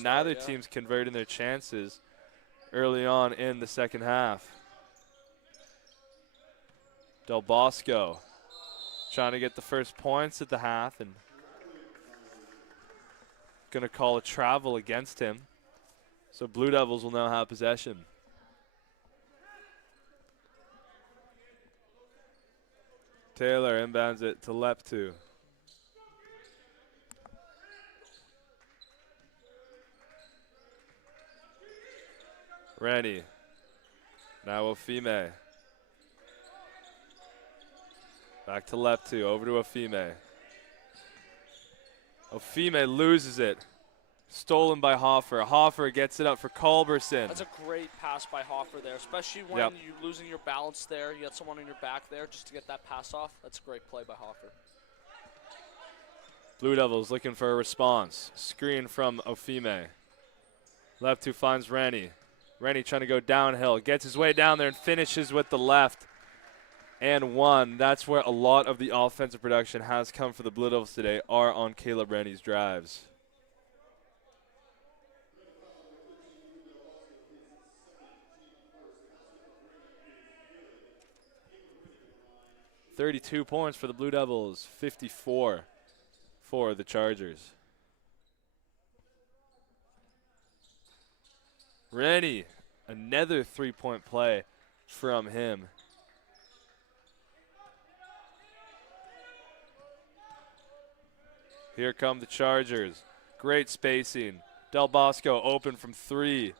neither team's converting their chances early on in the second half. Del Bosco trying to get the first points at the half and going to call a travel against him. So Blue Devils will now have possession. Taylor inbounds it to Leptu. Rennie. Now Ofime. Back to Leptu. Over to Ofime. Ofime loses it. Stolen by Hoffer. Hoffer gets it up for Culberson. That's a great pass by Hoffer there, especially when you're losing your balance there. You got someone on your back there just to get that pass off. That's a great play by Hoffer. Blue Devils looking for a response. Screen from Ofime. Leptu finds Rennie. Rennie trying to go downhill. Gets his way down there and finishes with the left. And one. That's where a lot of the offensive production has come for the Blue Devils today, are on Caleb Rennie's drives. $32 points for the Blue Devils, 54 for the Chargers. Rennie, another three-point play from him. Here come the Chargers. Great spacing. Del Bosco open from three.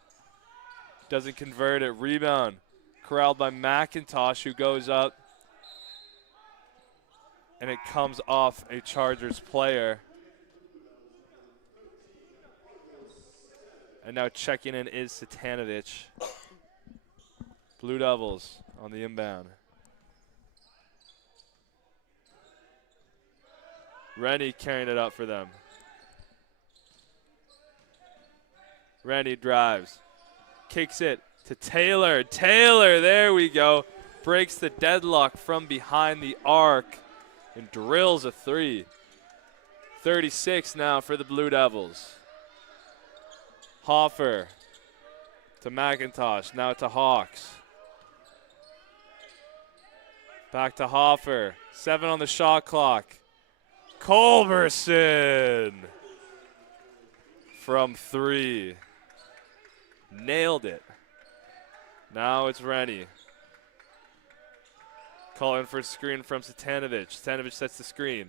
Doesn't convert it. Rebound corralled by McIntosh, who goes up. And it comes off a Chargers player. And now checking in is Satanovic. Blue Devils on the inbound. Rennie carrying it up for them. Rennie drives. Kicks it to Taylor. Taylor, there we go. Breaks the deadlock from behind the arc and drills a three. 36 now for the Blue Devils. Hoffer to McIntosh, now to Hawks. Back to Hoffer. 7 on the shot clock. Culberson from 3. Nailed it. Now it's Rennie. Calling for a screen from Satanovic. Satanovic sets the screen.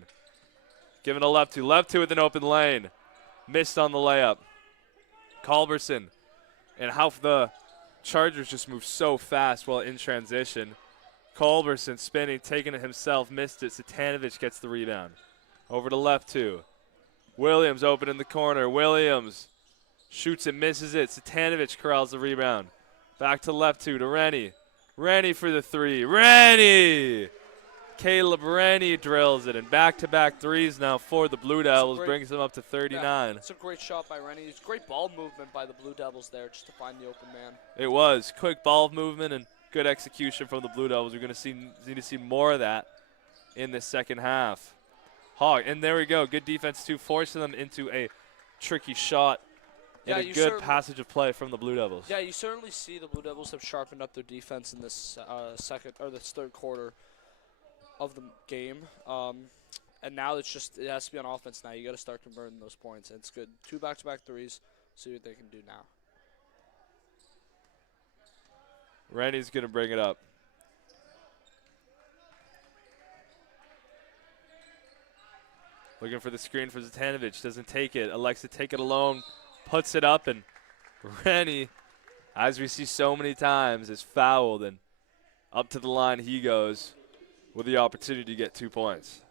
Giving a Leptu. Leptu with an open lane. Missed on the layup. Culberson. And how the Chargers just move so fast while in transition. Culberson spinning, taking it himself, missed it. Satanovic gets the rebound. Over to Leptu. Williams open in the corner. Williams shoots it, misses it. Satanovic corrals the rebound. Back to Leptu to Rennie. Rennie for the three. Rennie! Caleb Rennie drills it, and back-to-back threes now for the Blue Devils, brings them up to 39. It's a great shot by Rennie. It's great ball movement by the Blue Devils there just to find the open man. It was. Quick ball movement and good execution from the Blue Devils. We're going to need to see more of that in the second half. Hawk, and there we go. Good defense, too, forcing them into a tricky shot. Yeah, and a good passage of play from the Blue Devils. Yeah, you certainly see the Blue Devils have sharpened up their defense in this this third quarter of the game. And now it has to be on offense now. You got to start converting those points. And it's good. 2 back-to-back threes. See what they can do now. Rennie's going to bring it up. Looking for the screen for Zatanovic. Doesn't take it. Elects to take it alone. Puts it up, and Rennie, as we see so many times, is fouled, and up to the line he goes with the opportunity to get 2 points.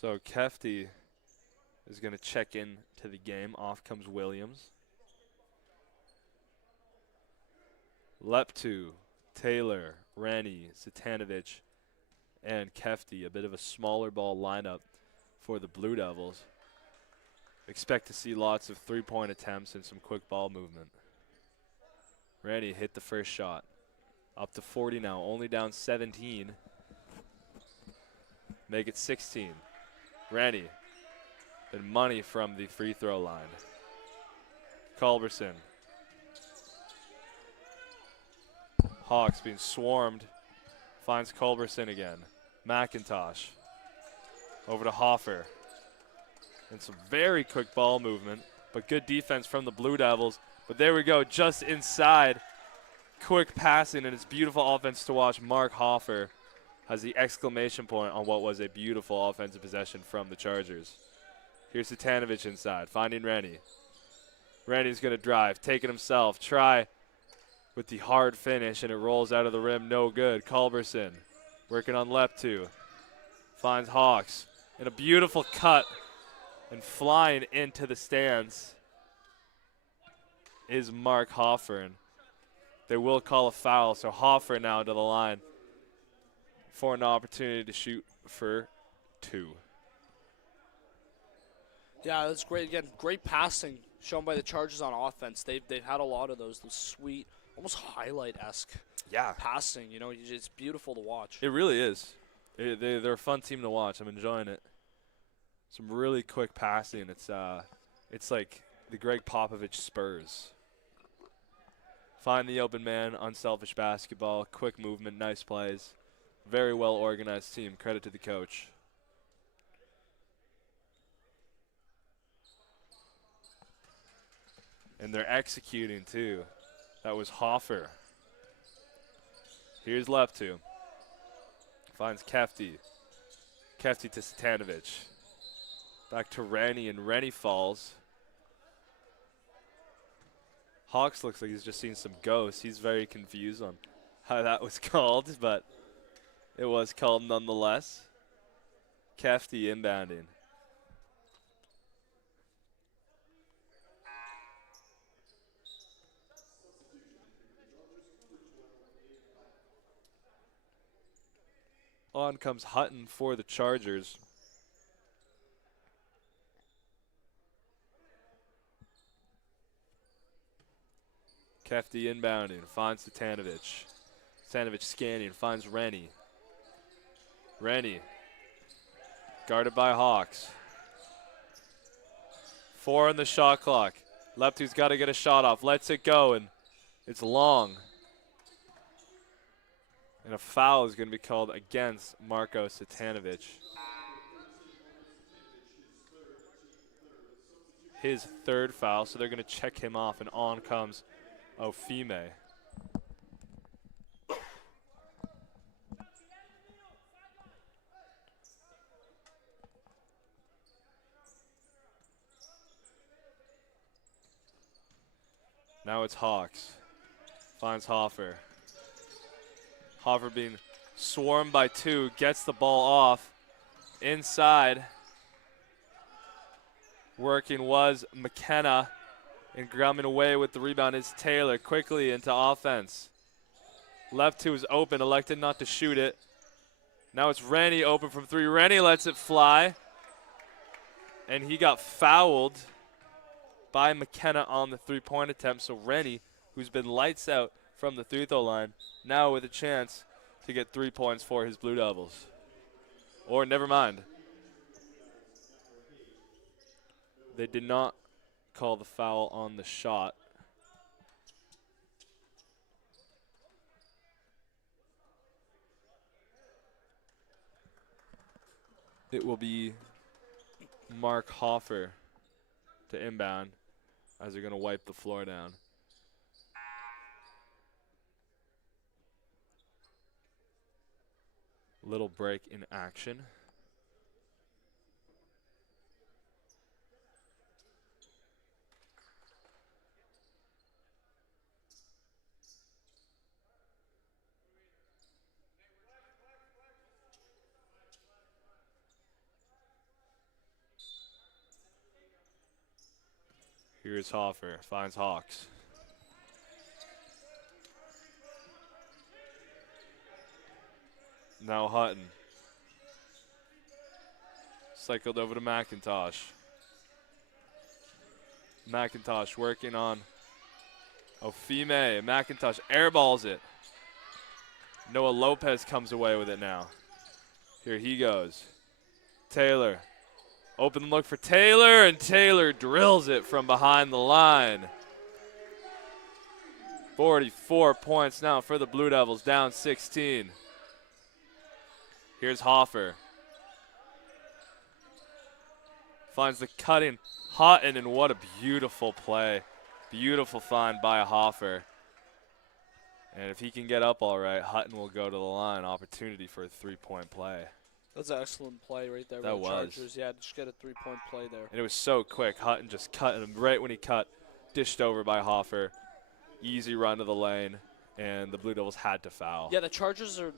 So Kefty is going to check in to the game. Off comes Williams. Leptu, Taylor, Rennie, Satanovic, and Kefty. A bit of a smaller ball lineup for the Blue Devils. Expect to see lots of three-point attempts and some quick ball movement. Rennie hit the first shot. Up to 40 now, only down 17. Make it 16. Rennie. And money from the free throw line. Culberson. Hawks being swarmed. Finds Culberson again. McIntosh. Over to Hoffer. And some very quick ball movement, but good defense from the Blue Devils. But there we go, just inside. Quick passing, and it's beautiful offense to watch. Mark Hoffer has the exclamation point on what was a beautiful offensive possession from the Chargers. Here's Satanovich inside, finding Rennie. Rennie's going to drive, take it himself, try with the hard finish, and it rolls out of the rim, no good. Culberson working on Leptu, finds Hawks, and a beautiful cut, and flying into the stands is Mark Hoffer. And they will call a foul, so Hoffer now to the line for an opportunity to shoot for 2. Yeah, that's great. Again, great passing shown by the Chargers on offense. They've had a lot of those sweet, almost highlight-esque passing. You know, it's beautiful to watch. It really is. They're a fun team to watch. I'm enjoying it. Some really quick passing. It's like the Greg Popovich Spurs. Find the open man, unselfish basketball, quick movement, nice plays. Very well organized team. Credit to the coach. And they're executing too. That was Hoffer. Here's Leptu. Finds Kefty. Kefty to Satanovich. Back to Rennie, and Rennie falls. Hawks looks like he's just seen some ghosts. He's very confused on how that was called, but it was called nonetheless. Kefty inbounding. On comes Hutton for the Chargers. Kefty inbounding, finds Satanovich. Satanovich scanning, finds Rennie. Rennie, guarded by Hawks. 4 on the shot clock. Leptu's got to get a shot off, lets it go, and it's long. And a foul is going to be called against Marko Satanovich. His 3rd foul, so they're going to check him off, and on comes Ofime. Now it's Hawks. Finds Hoffer. Hoffer being swarmed by 2, gets the ball off. Inside. Working was McKenna. And coming away with the rebound is Taylor. Quickly into offense. Left 2 is open, elected not to shoot it. Now it's Rennie open from 3. Rennie lets it fly. And he got fouled by McKenna on the 3-point attempt. So Rennie, who's been lights out from the 3-throw line, now with a chance to get 3 points for his Blue Devils. Or never mind. They did not call the foul on the shot. It will be Mark Hoffer to inbound as they're going to wipe the floor down. Little break in action. Here's Hoffer, finds Hawks. Now Hutton. Cycled over to McIntosh. McIntosh working on Ofime. McIntosh airballs it. Noah Lopez comes away with it now. Here he goes. Taylor. Open look for Taylor, and Taylor drills it from behind the line. 44 points now for the Blue Devils, down 16. Here's Hoffer. Finds the cutting Hutton, and what a beautiful play. Beautiful find by Hoffer. And if he can get up all right, Hutton will go to the line. Opportunity for a 3-point play. That's an excellent play right there. That by the was. Chargers. Yeah, just get a 3-point play there. And it was so quick. Hutton just cut him right when he cut. Dished over by Hoffer. Easy run to the lane. And the Blue Devils had to foul. Yeah, the Chargers are,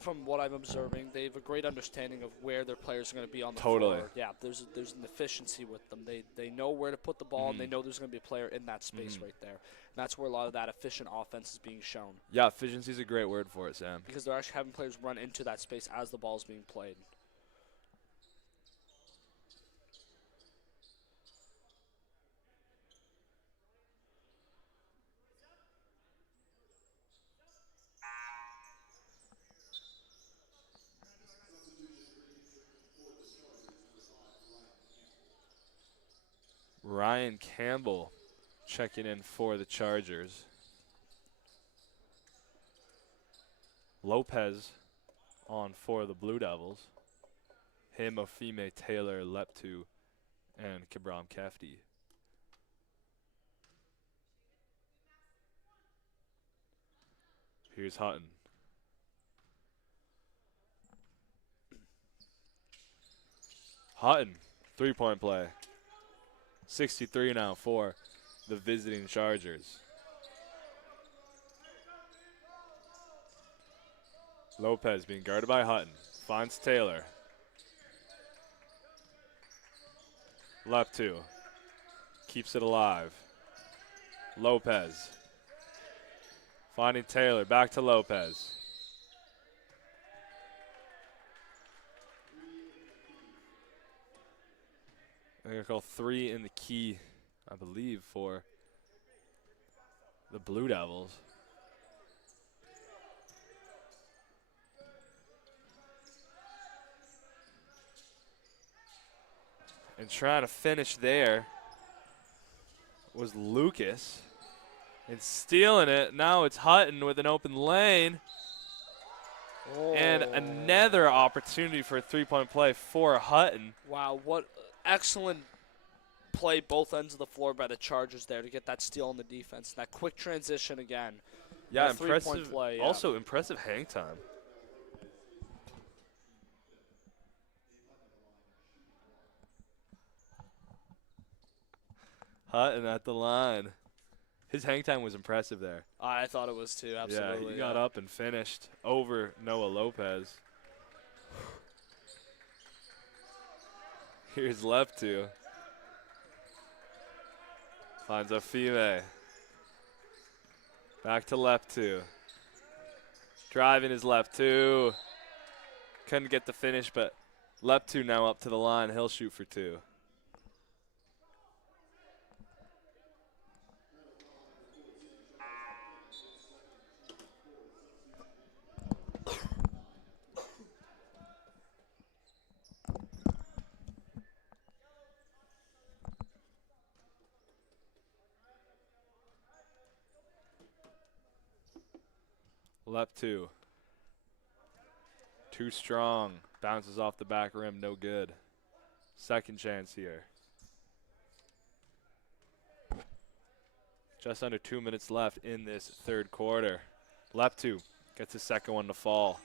from what I'm observing, they have a great understanding of where their players are going to be on the floor. Yeah, there's an efficiency with them. They know where to put the ball, and they know there's going to be a player in that space right there. And that's where a lot of that efficient offense is being shown. Yeah, efficiency is a great word for it, Sam. Because they're actually having players run into that space as the ball is being played. Ryan Campbell checking in for the Chargers. Lopez on for the Blue Devils. Him, Ofime, Taylor, Leptu, and Kibram Kefti. Here's Hutton. Hutton, 3-point play. 63 now for the visiting Chargers. Lopez being guarded by Hutton. Finds Taylor. Left 2. Keeps it alive. Lopez. Finding Taylor. Back to Lopez. They're going to call 3 in the key, I believe, for the Blue Devils. And trying to finish there was Lucas. And stealing it. Now it's Hutton with an open lane. And another opportunity for a 3-point play for Hutton. Wow, what excellent play both ends of the floor by the Chargers there to get that steal on the defense. That quick transition again. Yeah, That 3-point play. Yeah. Also impressive hang time. Hutton at the line. His hang time was impressive there. I thought it was too, absolutely. Yeah, he got up and finished over Noah Lopez. Here's left 2. Finds Ofime. Back to left 2. Driving his left 2. Couldn't get the finish, but left 2 now up to the line. He'll shoot for 2. Left 2. Too strong. Bounces off the back rim. No good. Second chance here. Just under 2 minutes left in this third quarter. Left 2. Gets his second one to fall.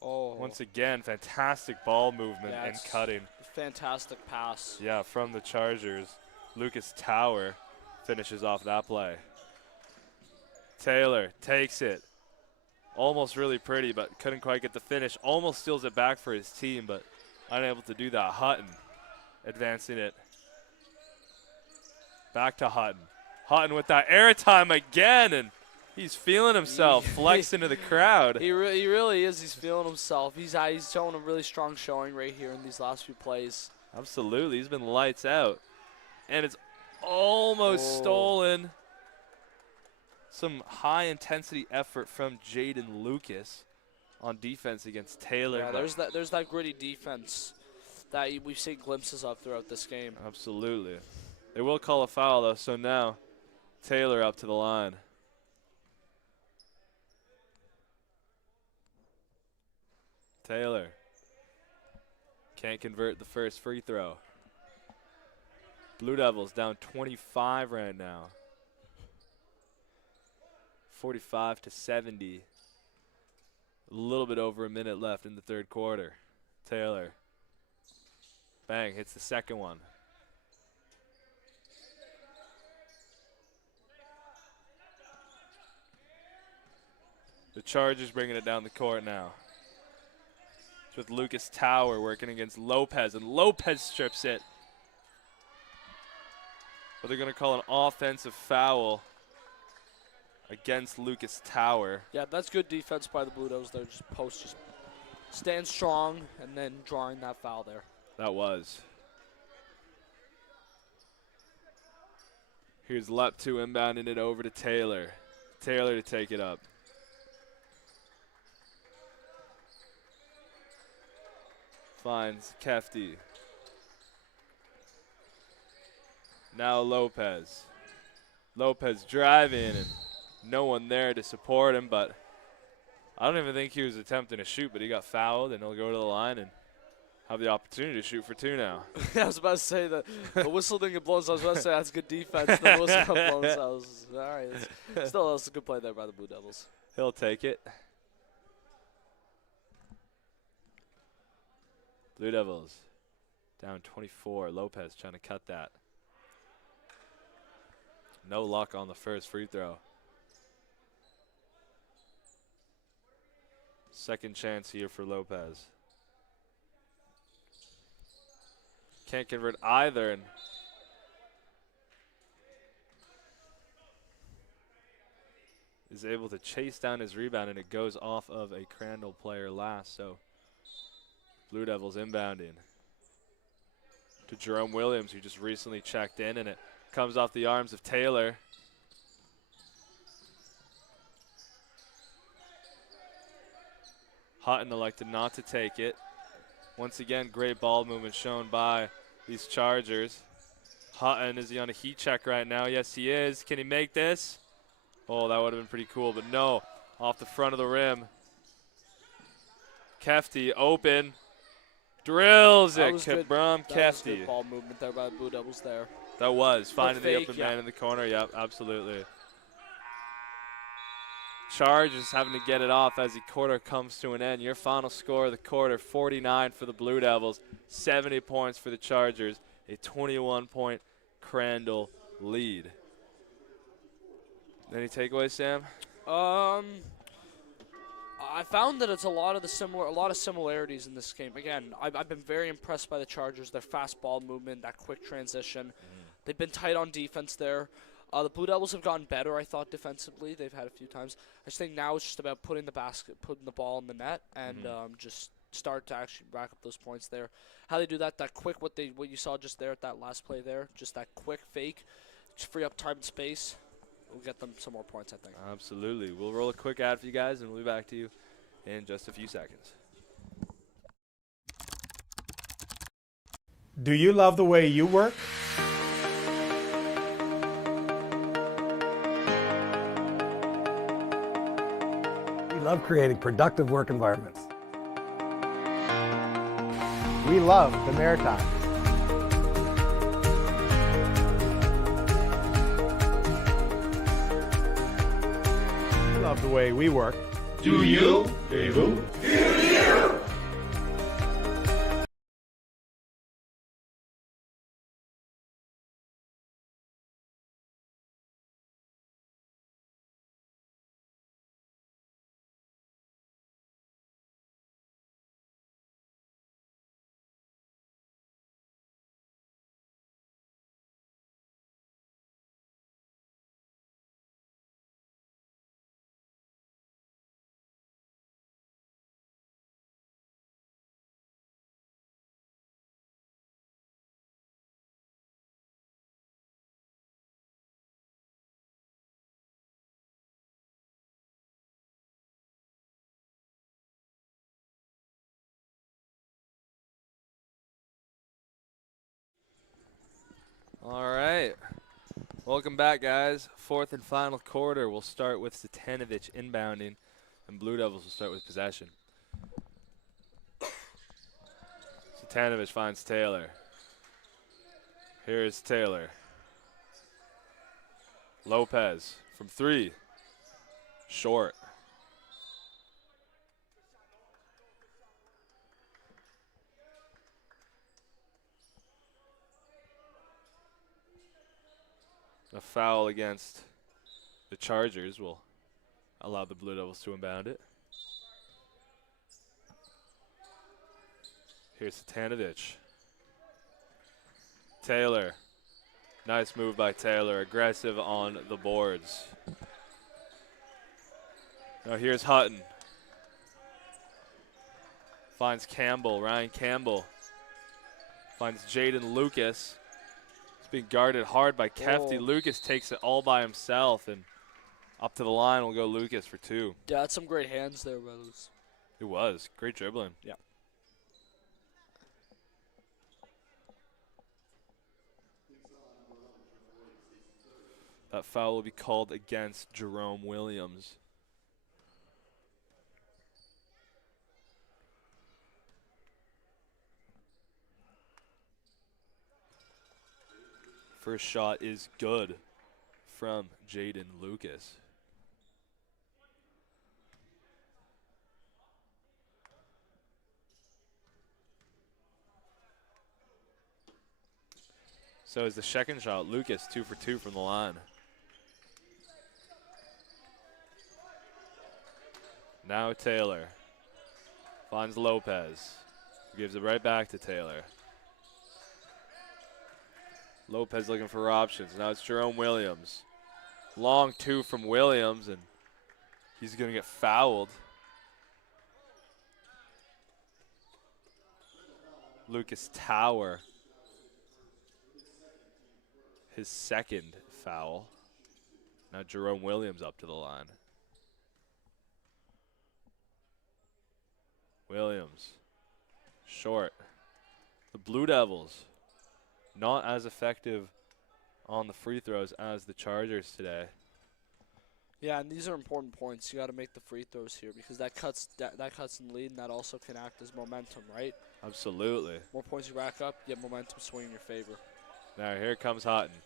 Once again, fantastic ball movement and cutting. Fantastic pass. Yeah, from the Chargers. Lucas Tower finishes off that play. Taylor takes it. Almost really pretty, but couldn't quite get the finish. Almost steals it back for his team, but unable to do that. Hutton advancing it. Back to Hutton. Hutton with that airtime again, and he's feeling himself, flexing to the crowd. He really is. He's feeling himself. He's showing a really strong showing right here in these last few plays. Absolutely. He's been lights out. And it's almost stolen. Some high-intensity effort from Jaden Lucas on defense against Taylor. Yeah, there's that gritty defense that we've seen glimpses of throughout this game. Absolutely. They will call a foul, though, so now Taylor up to the line. Taylor can't convert the first free throw. Blue Devils down 25 right now. 45-70. A little bit over a minute left in the third quarter. Taylor. Bang, hits the second one. The Chargers bringing it down the court now. It's with Lucas Tower working against Lopez, and Lopez strips it. But they're going to call an offensive foul against Lucas Tower. Yeah, that's good defense by the Blue Devils. They're just stand strong and then drawing that foul there. That was. Here's Lep2 inbounding it over to Taylor. Taylor to take it up. Finds Kefty. Now Lopez. Lopez driving and no one there to support him, but I don't even think he was attempting to shoot, but he got fouled, and he'll go to the line and have the opportunity to shoot for two now. I was about to say that the whistle didn't get blown, so I was about to say that's good defense. The whistle got blown, so I was, all right. Still, that was a good play there by the Blue Devils. He'll take it. Blue Devils down 24. Lopez trying to cut that. No luck on the first free throw. Second chance here for Lopez. Can't convert either. And is able to chase down his rebound, and it goes off of a Crandall player last. So Blue Devils inbounding to Jerome Williams, who just recently checked in, and it comes off the arms of Taylor. Hutton elected not to take it. Once again, great ball movement shown by these Chargers. Hutton, is he on a heat check right now? Yes, he is. Can he make this? Oh, that would have been pretty cool, but no. Off the front of the rim. Kefty open. Drills it. Kabram That was Kefty. good ball movement there by the Blue Devils there. That was. Finding the fake, open yeah. man in the corner. Yep, absolutely. Chargers having to get it off as the quarter comes to an end. Your final score of the quarter, 49 for the Blue Devils, 70 points for the Chargers, a 21-point Crandall lead. Any takeaways, Sam? I found that it's a lot of similarities in this game. Again, I've been very impressed by the Chargers. Their fast ball movement, that quick transition. They've been tight on defense there. The Blue Devils have gotten better, I thought, defensively. They've had a few times. I just think now it's just about putting the ball in the net, and just start to actually rack up those points there. How they do that quick, what you saw just there at that last play there, just that quick fake, just free up time and space. We'll get them some more points, I think. Absolutely. We'll roll a quick ad for you guys, and we'll be back to you in just a few seconds. Do you love the way you work? We love creating productive work environments. We love the Maritimes. We love the way we work. Do you, David? All right. Welcome back, guys. Fourth and final quarter. We'll start with Satanovich inbounding, and Blue Devils will start with possession. Tanovich finds Taylor. Here's Taylor. Lopez from 3. Short. A foul against the Chargers will allow the Blue Devils to inbound it. Here's Tanovich. Taylor. Nice move by Taylor. Aggressive on the boards. Now here's Hutton. Finds Campbell. Ryan Campbell. Finds Jaden Lucas. It's being guarded hard by Kefty. Lucas takes it all by himself, and up to the line will go Lucas for 2. Yeah, that's some great hands there, brothers. It was. Great dribbling. Yeah. That foul will be called against Jerome Williams. First shot is good from Jaden Lucas. So is the second shot. Lucas 2 for 2 from the line. Now Taylor finds Lopez. Gives it right back to Taylor. Lopez looking for options. Now it's Jerome Williams. Long 2 from Williams, and he's going to get fouled. Lucas Tower. His second foul. Now Jerome Williams up to the line. Williams. Short. The Blue Devils not as effective on the free throws as the Chargers today. Yeah, and these are important points. You got to make the free throws here because that cuts in the lead, and that also can act as momentum, right? Absolutely. More points you rack up, you get momentum swing in your favor. Now here comes Hutton.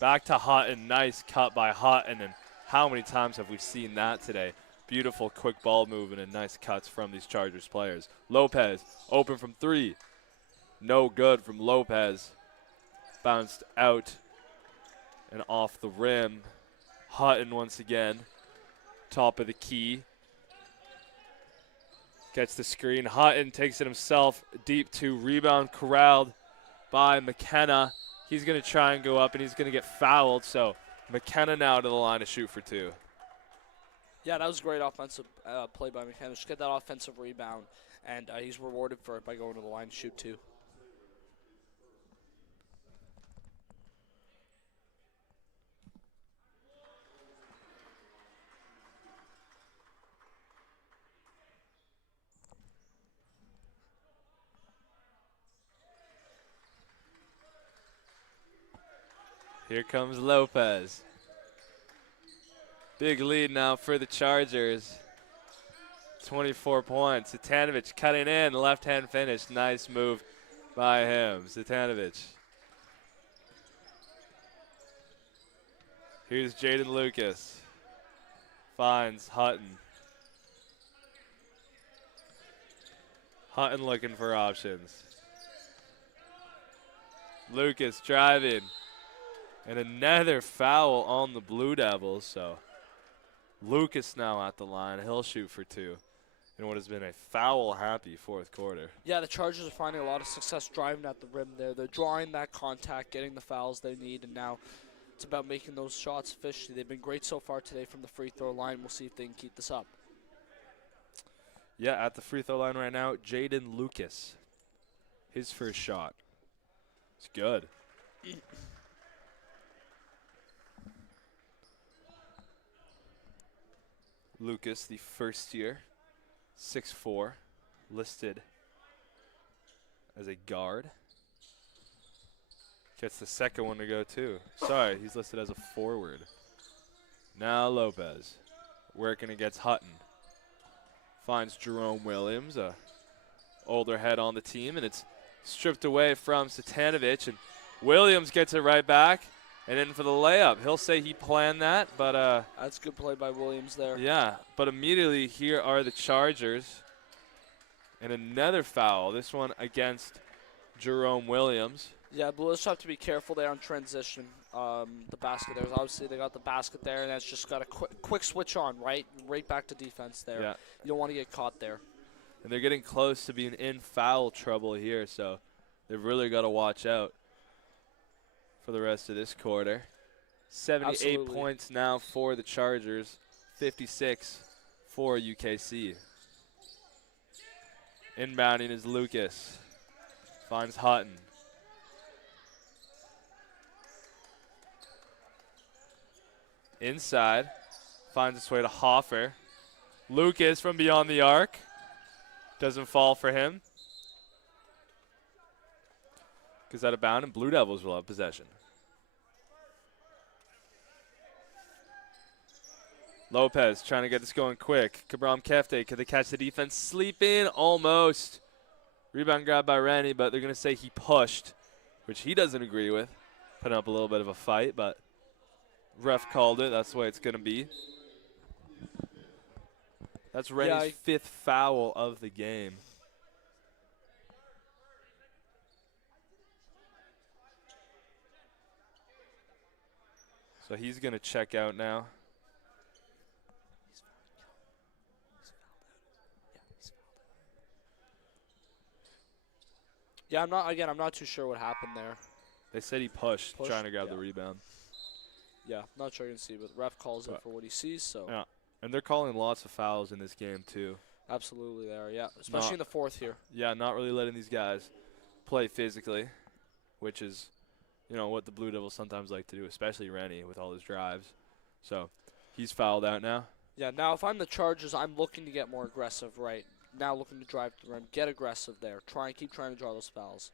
Back to Hutton. Nice cut by Hutton, and how many times have we seen that today? Beautiful quick ball movement and nice cuts from these Chargers players. Lopez open from 3. No good from Lopez. Bounced out and off the rim. Hutton once again. Top of the key. Gets the screen. Hutton takes it himself. Deep 2. Rebound corralled by McKenna. He's going to try and go up, and he's going to get fouled. So McKenna now to the line to shoot for 2. Yeah, that was a great offensive play by McKenna. Just get that offensive rebound, and he's rewarded for it by going to the line to shoot 2. Here comes Lopez. Big lead now for the Chargers. 24 points. Zatanovich cutting in, left-hand finish. Nice move by him. Zatanovich. Here's Jaden Lucas. Finds Hutton. Hutton looking for options. Lucas driving. And another foul on the Blue Devils, so Lucas now at the line. He'll shoot for 2 in what has been a foul-happy fourth quarter. Yeah, the Chargers are finding a lot of success driving at the rim there. They're drawing that contact, getting the fouls they need, and now it's about making those shots efficiently. They've been great so far today from the free throw line. We'll see if they can keep this up. Yeah, at the free throw line right now, Jaden Lucas. His first shot. It's good. Lucas, the first year, 6'4", listed as a guard. Gets the second one to go too. Sorry, he's listed as a forward. Now Lopez working against Hutton. Finds Jerome Williams, a older head on the team, and it's stripped away from Satanovic, and Williams gets it right back and in for the layup. He'll say he planned that, but That's good play by Williams there. yeah, but immediately here are the Chargers, and another foul, this one against Jerome Williams. Yeah, Blues have to be careful there on transition. The basket there, obviously they got the basket there, and that's just got a quick switch on, right back to defense there. Yeah. You don't want to get caught there. And they're getting close to being in foul trouble here, so they've really got to watch out for the rest of this quarter. 78 Absolutely. points now for the Chargers, 56 for UKC. Inbounding is Lucas. Finds Hutton. Inside. Finds its way to Hoffer. Lucas from beyond the arc. Doesn't fall for him. Goes out of bounds, and Blue Devils will have possession. Lopez trying to get this going quick. Kabram Kefte, could they catch the defense? Sleeping, almost. Rebound grabbed by Rennie, but they're going to say he pushed, which he doesn't agree with. Putting up a little bit of a fight, but ref called it. That's the way it's going to be. That's Rennie's fifth foul of the game. So he's going to check out now. Yeah, I'm not too sure what happened there. They said he pushed trying to grab the rebound. Yeah, not sure you can see, but the ref calls it for what he sees, so. Yeah, and they're calling lots of fouls in this game too. Absolutely they are, yeah, especially in the fourth here. Yeah, not really letting these guys play physically, which is, you know, what the Blue Devils sometimes like to do, especially Rennie with all his drives. So he's fouled out now. Yeah, now if I'm the Chargers, I'm looking to get more aggressive, right? Now looking to drive to the rim, get aggressive there. Keep trying to draw those fouls.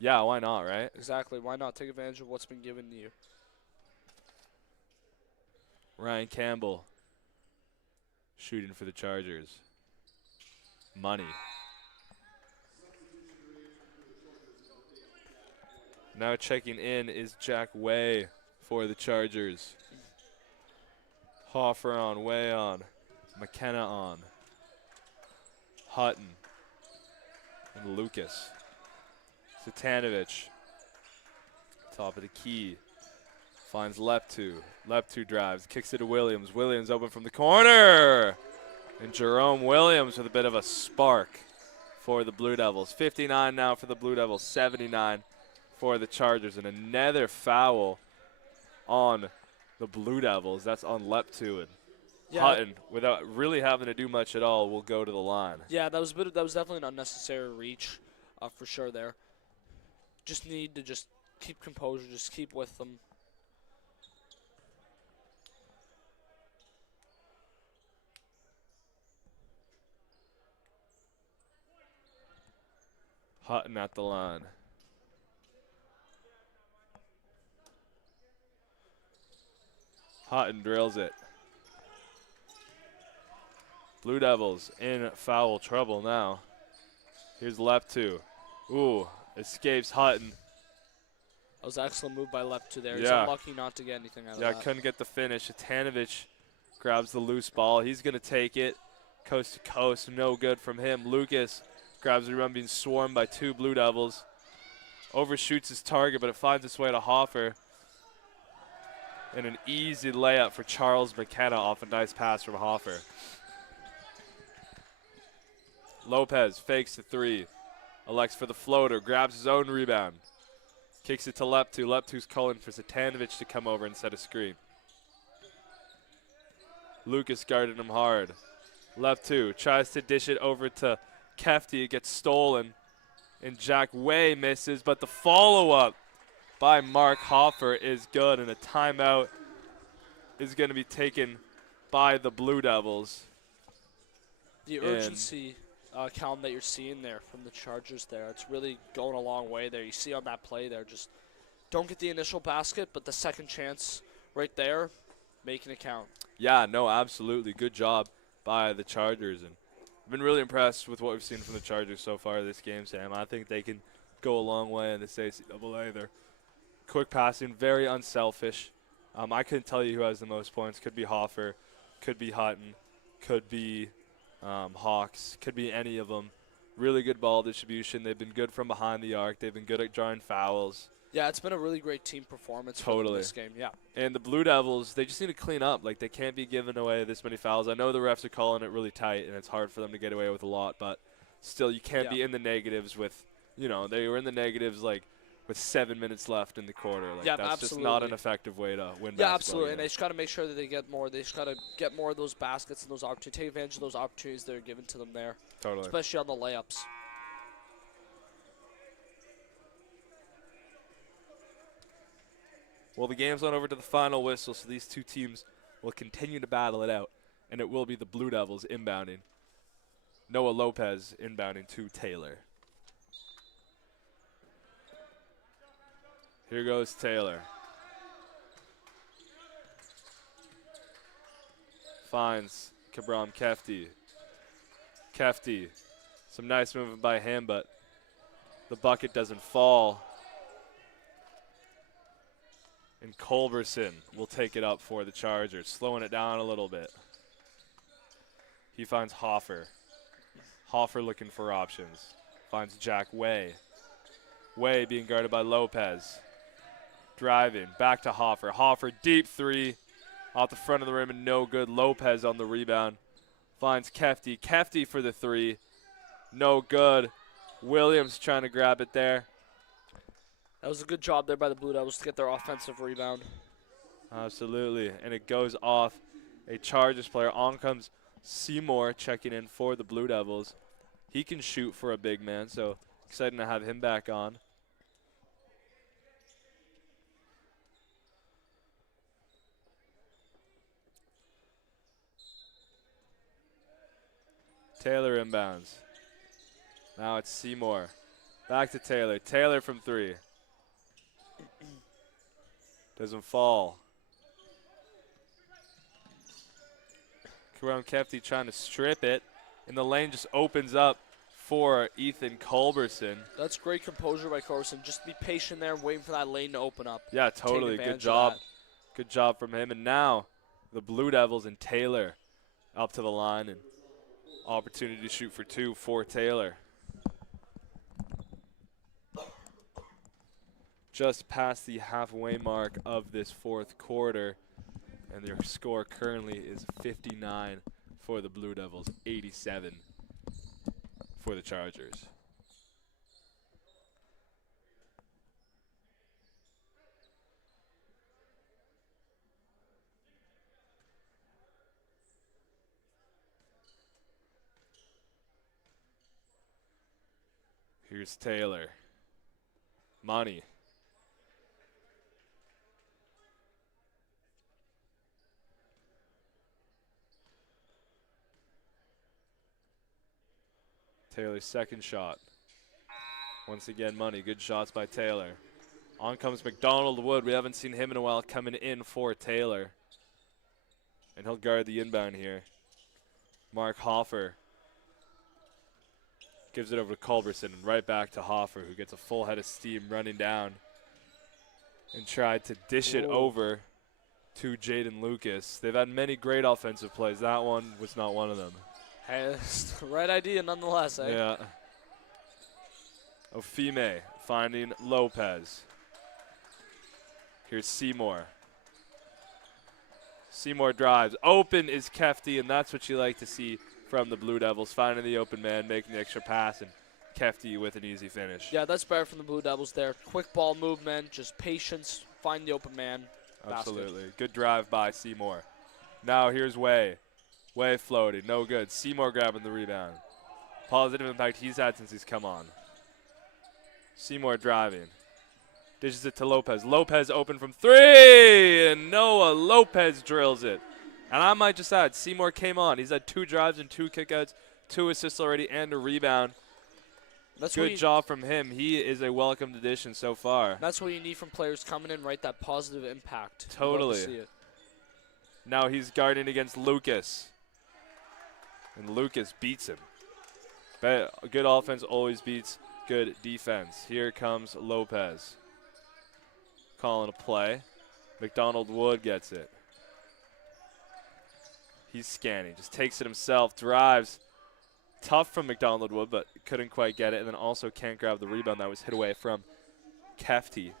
Yeah, why not, right? Exactly, why not? Take advantage of what's been given to you. Ryan Campbell shooting for the Chargers. Money. Now checking in is Jack Way for the Chargers. Hoffer on, Way on, McKenna on, Hutton, and Lucas. Satanovic, top of the key, finds Leptu. Leptu drives, kicks it to Williams. Williams open from the corner. And Jerome Williams with a bit of a spark for the Blue Devils. 59 now for the Blue Devils, 79 for the Chargers. And another foul on the Blue Devils. That's on Leptu, and Hutton, without really having to do much at all, will go to the line. Yeah, that was definitely an unnecessary reach, for sure there. Just need to just keep composure, just keep with them. Hutton at the line. Hutton drills it. Blue Devils in foul trouble now. Here's Leptu. Ooh, escapes Hutton. That was an excellent move by Leptu there. Yeah. He's unlucky not to get anything out of that. Yeah, couldn't get the finish. Atanovic grabs the loose ball. He's going to take it coast to coast. No good from him. Lucas grabs the rebound, being swarmed by two Blue Devils. Overshoots his target, but it finds its way to Hoffer. And an easy layup for Charles McKenna off a nice pass from Hoffer. Lopez fakes the three. Elects for the floater, grabs his own rebound. Kicks it to Leptu. Leptu's calling for Satanovic to come over and set a screen. Lucas guarded him hard. Leptu tries to dish it over to Kefty. It gets stolen. And Jack Way misses, but the follow-up by Mark Hoffer is good, and a timeout is going to be taken by the Blue Devils. The urgency, Callum, that you're seeing there from the Chargers there, it's really going a long way there. You see on that play there, just don't get the initial basket, but the second chance right there, making it count. Yeah, no, absolutely. Good job by the Chargers. And I've been really impressed with what we've seen from the Chargers so far this game, Sam. I think they can go a long way in this ACAA. They're quick passing, very unselfish. I couldn't tell you who has the most points. Could be Hoffer, could be Hutton, could be Hawks, could be any of them. Really good ball distribution. They've been good from behind the arc. They've been good at drawing fouls. Yeah, it's been a really great team performance for them this game. Yeah. And the Blue Devils, they just need to clean up. Like, they can't be giving away this many fouls. I know the refs are calling it really tight, and it's hard for them to get away with a lot. But still, you can't be in the negatives with, they were in the negatives, like, with 7 minutes left in the quarter. Like, that's absolutely. just not an effective way to win basketball. Yeah, absolutely. And they just got to make sure that they get more. They just got to get more of those baskets and those opportunities. Take advantage of those opportunities that are given to them there. Totally. Especially on the layups. Well, the game's on over to the final whistle, so these two teams will continue to battle it out. And it will be the Blue Devils inbounding. Noah Lopez inbounding to Taylor. Here goes Taylor. Finds Kabram Kefti. Kefti. Some nice movement by him, but the bucket doesn't fall. And Culberson will take it up for the Chargers, slowing it down a little bit. He finds Hoffer. Hoffer looking for options. Finds Jack Way. Way being guarded by Lopez. Driving, back to Hoffer. Hoffer, deep three. Off the front of the rim and no good. Lopez on the rebound. Finds Kefti. Kefti for the three. No good. Williams trying to grab it there. That was a good job there by the Blue Devils to get their offensive rebound. Absolutely. And it goes off a Chargers player. On comes Seymour checking in for the Blue Devils. He can shoot for a big man, so exciting to have him back on. Taylor inbounds. Now it's Seymour. Back to Taylor. Taylor from three. Doesn't fall. Karam Kefti trying to strip it. And the lane just opens up for Ethan Culberson. That's great composure by Culberson. Just be patient there and waiting for that lane to open up. Yeah, totally. Good job. Good job from him. And now the Blue Devils and Taylor up to the line. And opportunity to shoot for two for Taylor. Just past the halfway mark of this fourth quarter, and their score currently is 59 for the Blue Devils, 87 for the Chargers. Here's Taylor. Money. Taylor's second shot. Once again, Money. Good shots by Taylor. On comes McDonald Wood. We haven't seen him in a while coming in for Taylor. And he'll guard the inbound here. Mark Hoffer gives it over to Culberson and right back to Hoffer, who gets a full head of steam running down and tried to dish it over to Jaden Lucas. They've had many great offensive plays. That one was not one of them. Hey, it's the right idea nonetheless, eh? Yeah. Ofime finding Lopez. Here's Seymour. Seymour drives. Open is Kefti, and that's what you like to see from the Blue Devils. Finding the open man, making the extra pass, and Kefti with an easy finish. Yeah, that's better from the Blue Devils there. Quick ball movement, just patience, find the open man. Absolutely. Good drive by Seymour. Now here's Way. Way floating, no good. Seymour grabbing the rebound. Positive impact he's had since he's come on. Seymour driving. Dishes it to Lopez. Lopez open from three, and Noah Lopez drills it. And I might just add, Seymour came on. He's had 2 drives and 2 kickouts, 2 assists already, and a rebound. That's good job from him. He is a welcomed addition so far. That's what you need from players coming in, right? That positive impact. Totally. Love to see it. Now he's guarding against Lucas. And Lucas beats him. But good offense always beats good defense. Here comes Lopez. Calling a play. McDonald Wood gets it. He's scanning, just takes it himself, drives. Tough from McDonald Wood, but couldn't quite get it, and then also can't grab the rebound that was hit away from Kefty.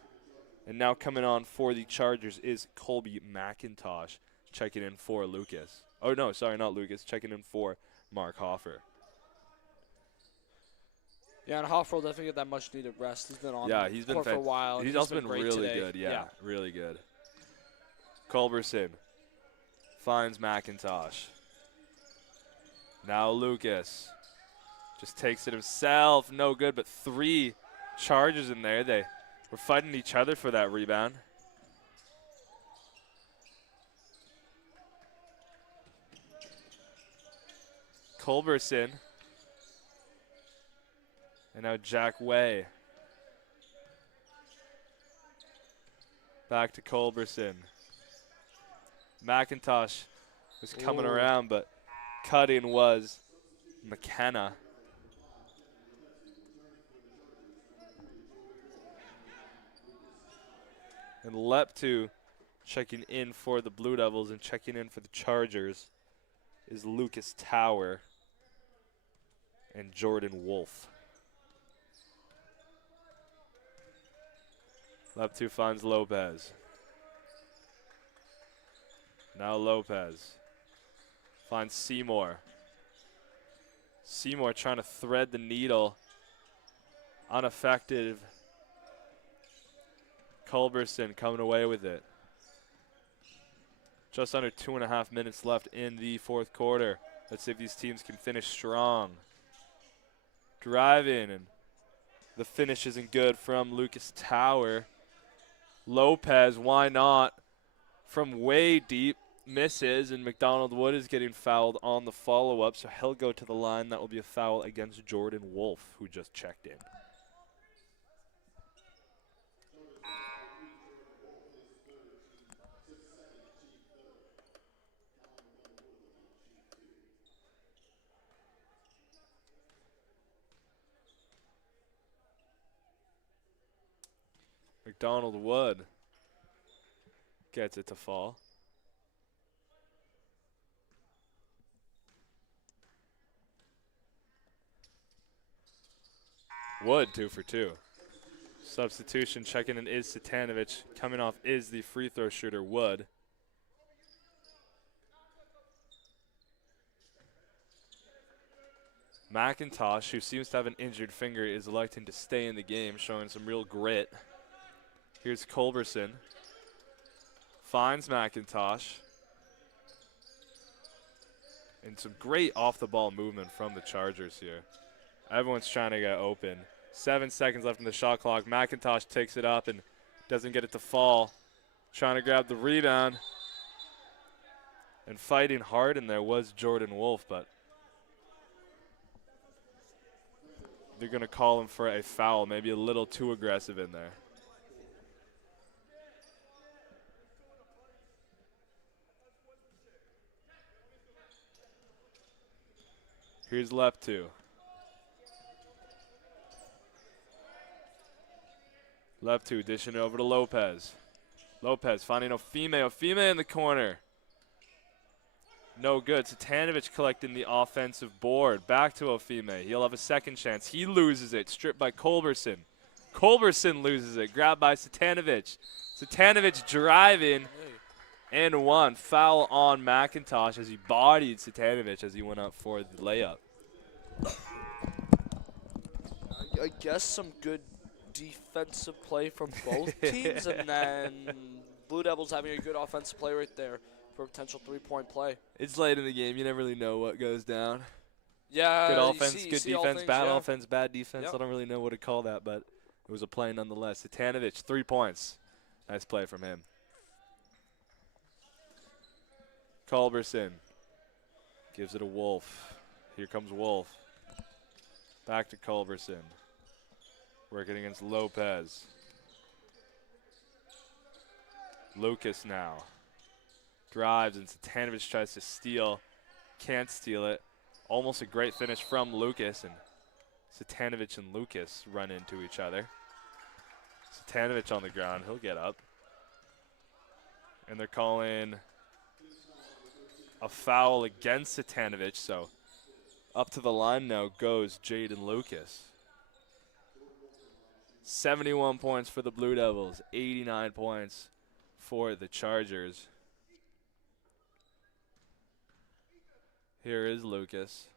And now coming on for the Chargers is Colby McIntosh, checking in for Lucas. Oh, no, sorry, not Lucas, checking in for Mark Hoffer. Yeah, and Hoffer will definitely get that much-needed rest. He's been on he's been for a while. He's also been really today. good, yeah, really good. Culberson finds McIntosh. Now Lucas just takes it himself. No good, but 3 Chargers in there. They were fighting each other for that rebound. Culberson. And now Jack Way. Back to Culberson. McIntosh was coming around, but cutting was McKenna. And Leptu checking in for the Blue Devils, and checking in for the Chargers is Lucas Tower and Jordan Wolf. Leptu finds Lopez. Now Lopez finds Seymour. Seymour trying to thread the needle. Ineffective. Culberson coming away with it. Just under 2.5 minutes left in the fourth quarter. Let's see if these teams can finish strong. Driving, and the finish isn't good from Lucas Tower. Lopez, why not? From way deep, misses, and McDonald Wood is getting fouled on the follow-up, so he'll go to the line. That will be a foul against Jordan Wolf, who just checked in. McDonald Wood gets it to fall. Wood 2 for 2. Substitution checking in is Satanovic. Coming off is the free throw shooter Wood. McIntosh, who seems to have an injured finger, is electing to stay in the game, showing some real grit. Here's Culberson. Finds McIntosh. And some great off-the-ball movement from the Chargers here. Everyone's trying to get open. 7 seconds left in the shot clock. McIntosh takes it up and doesn't get it to fall. Trying to grab the rebound. And fighting hard in there was Jordan Wolf, but they're going to call him for a foul, maybe a little too aggressive in there. Here's Leptu. Leptu dishing it over to Lopez. Lopez finding Ofime. Ofime in the corner. No good. Satanovic collecting the offensive board. Back to Ofime. He'll have a second chance. He loses it. Stripped by Culberson. Culberson loses it. Grabbed by Satanovic. Satanovic driving and one. Foul on McIntosh as he bodied Satanovic as he went up for the layup. I guess some good defensive play from both teams, and then Blue Devils having a good offensive play right there for a potential three-point play. It's late in the game. You never really know what goes down. Yeah, good offense, good defense, bad yeah. offense, bad defense. Yep. I don't really know what to call that, but it was a play nonetheless. Satanovic, 3 points. Nice play from him. Culberson gives it to Wolf. Here comes Wolf. Back to Culberson. Working against Lopez. Lucas now. Drives, and Satanovic tries to steal. Can't steal it. Almost a great finish from Lucas, and Satanovich and Lucas run into each other. Satanovich on the ground. He'll get up. And they're calling a foul against Satanovich, so up to the line now goes Jaden Lucas. 71 points for the Blue Devils, 89 points for the Chargers. Here is Lucas.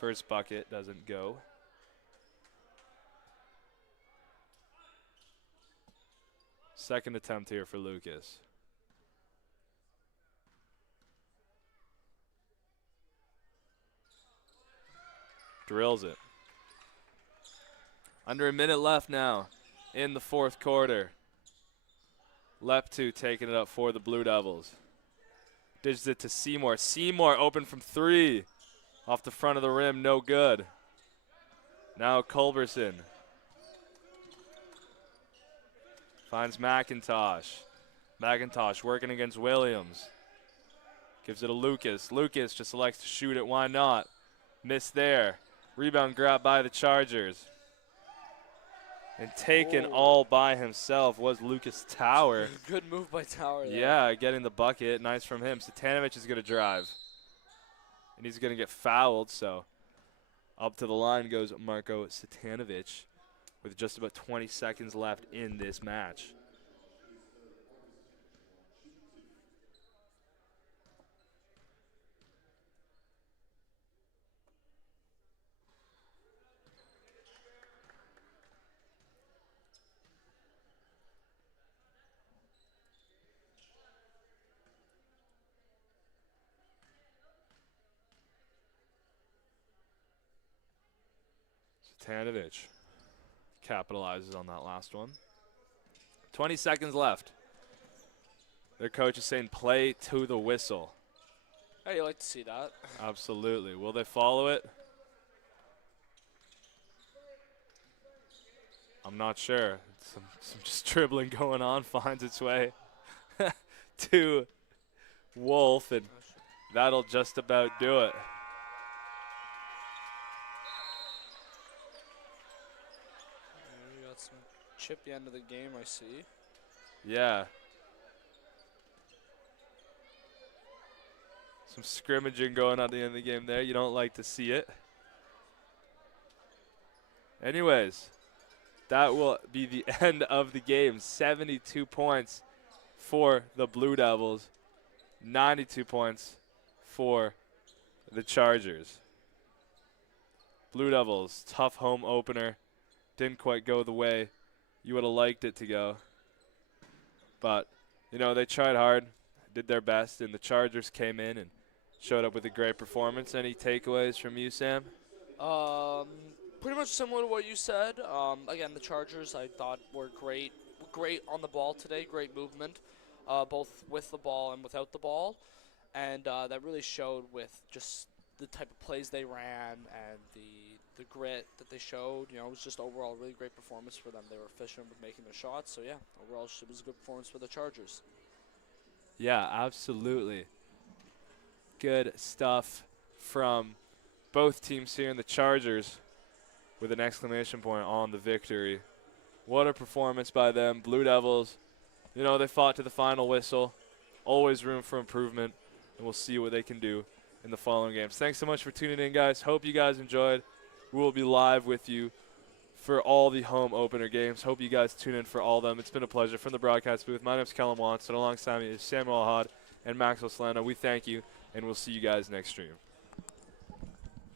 First bucket doesn't go. Second attempt here for Lucas. Drills it. Under a minute left now in the fourth quarter. Leptu taking it up for the Blue Devils. Dishes it to Seymour. Seymour open from 3. Off the front of the rim, no good. Now Culberson. Finds McIntosh. McIntosh working against Williams. Gives it to Lucas. Lucas just elects to shoot it. Why not? Missed there. Rebound grab by the Chargers. And taken all by himself was Lucas Tower. Good move by Tower there. Yeah, getting the bucket. Nice from him. Satanovich is going to drive. And he's going to get fouled, so up to the line goes Marko Satanovich with just about 20 seconds left in this match. Satanovich capitalizes on that last one. 20 seconds left. Their coach is saying play to the whistle. Hey, you like to see that. Absolutely. Will they follow it? I'm not sure. Some just dribbling going on finds its way to Wolf, and that'll just about do it. We got some chippy end of the game, I see. Yeah. Some scrimmaging going on at the end of the game there. You don't like to see it. Anyways, that will be the end of the game. 72 points for the Blue Devils. 92 points for the Chargers. Blue Devils, tough home opener. Didn't quite go the way you would have liked it to go. But, you know, they tried hard, did their best, and the Chargers came in and showed up with a great performance. Any takeaways from you, Sam? Pretty much similar to what you said. Again, the Chargers I thought were great on the ball today, great movement, both with the ball and without the ball. And that really showed with just the type of plays they ran and the grit that they showed. You know, it was just overall a really great performance for them. They were efficient with making their shots. So, yeah, overall it was a good performance for the Chargers. Yeah, absolutely. Good stuff from both teams here in the Chargers with an exclamation point on the victory. What a performance by them. Blue Devils, you know, they fought to the final whistle. Always room for improvement, and we'll see what they can do in the following games. Thanks so much for tuning in, guys. Hope you guys enjoyed. We will be live with you for all the home opener games. Hope you guys tune in for all of them. It's been a pleasure. From the broadcast booth, my name is Kellen Watson. Alongside me is Samuel Hod and Maxwell Solano. We thank you, and we'll see you guys next stream.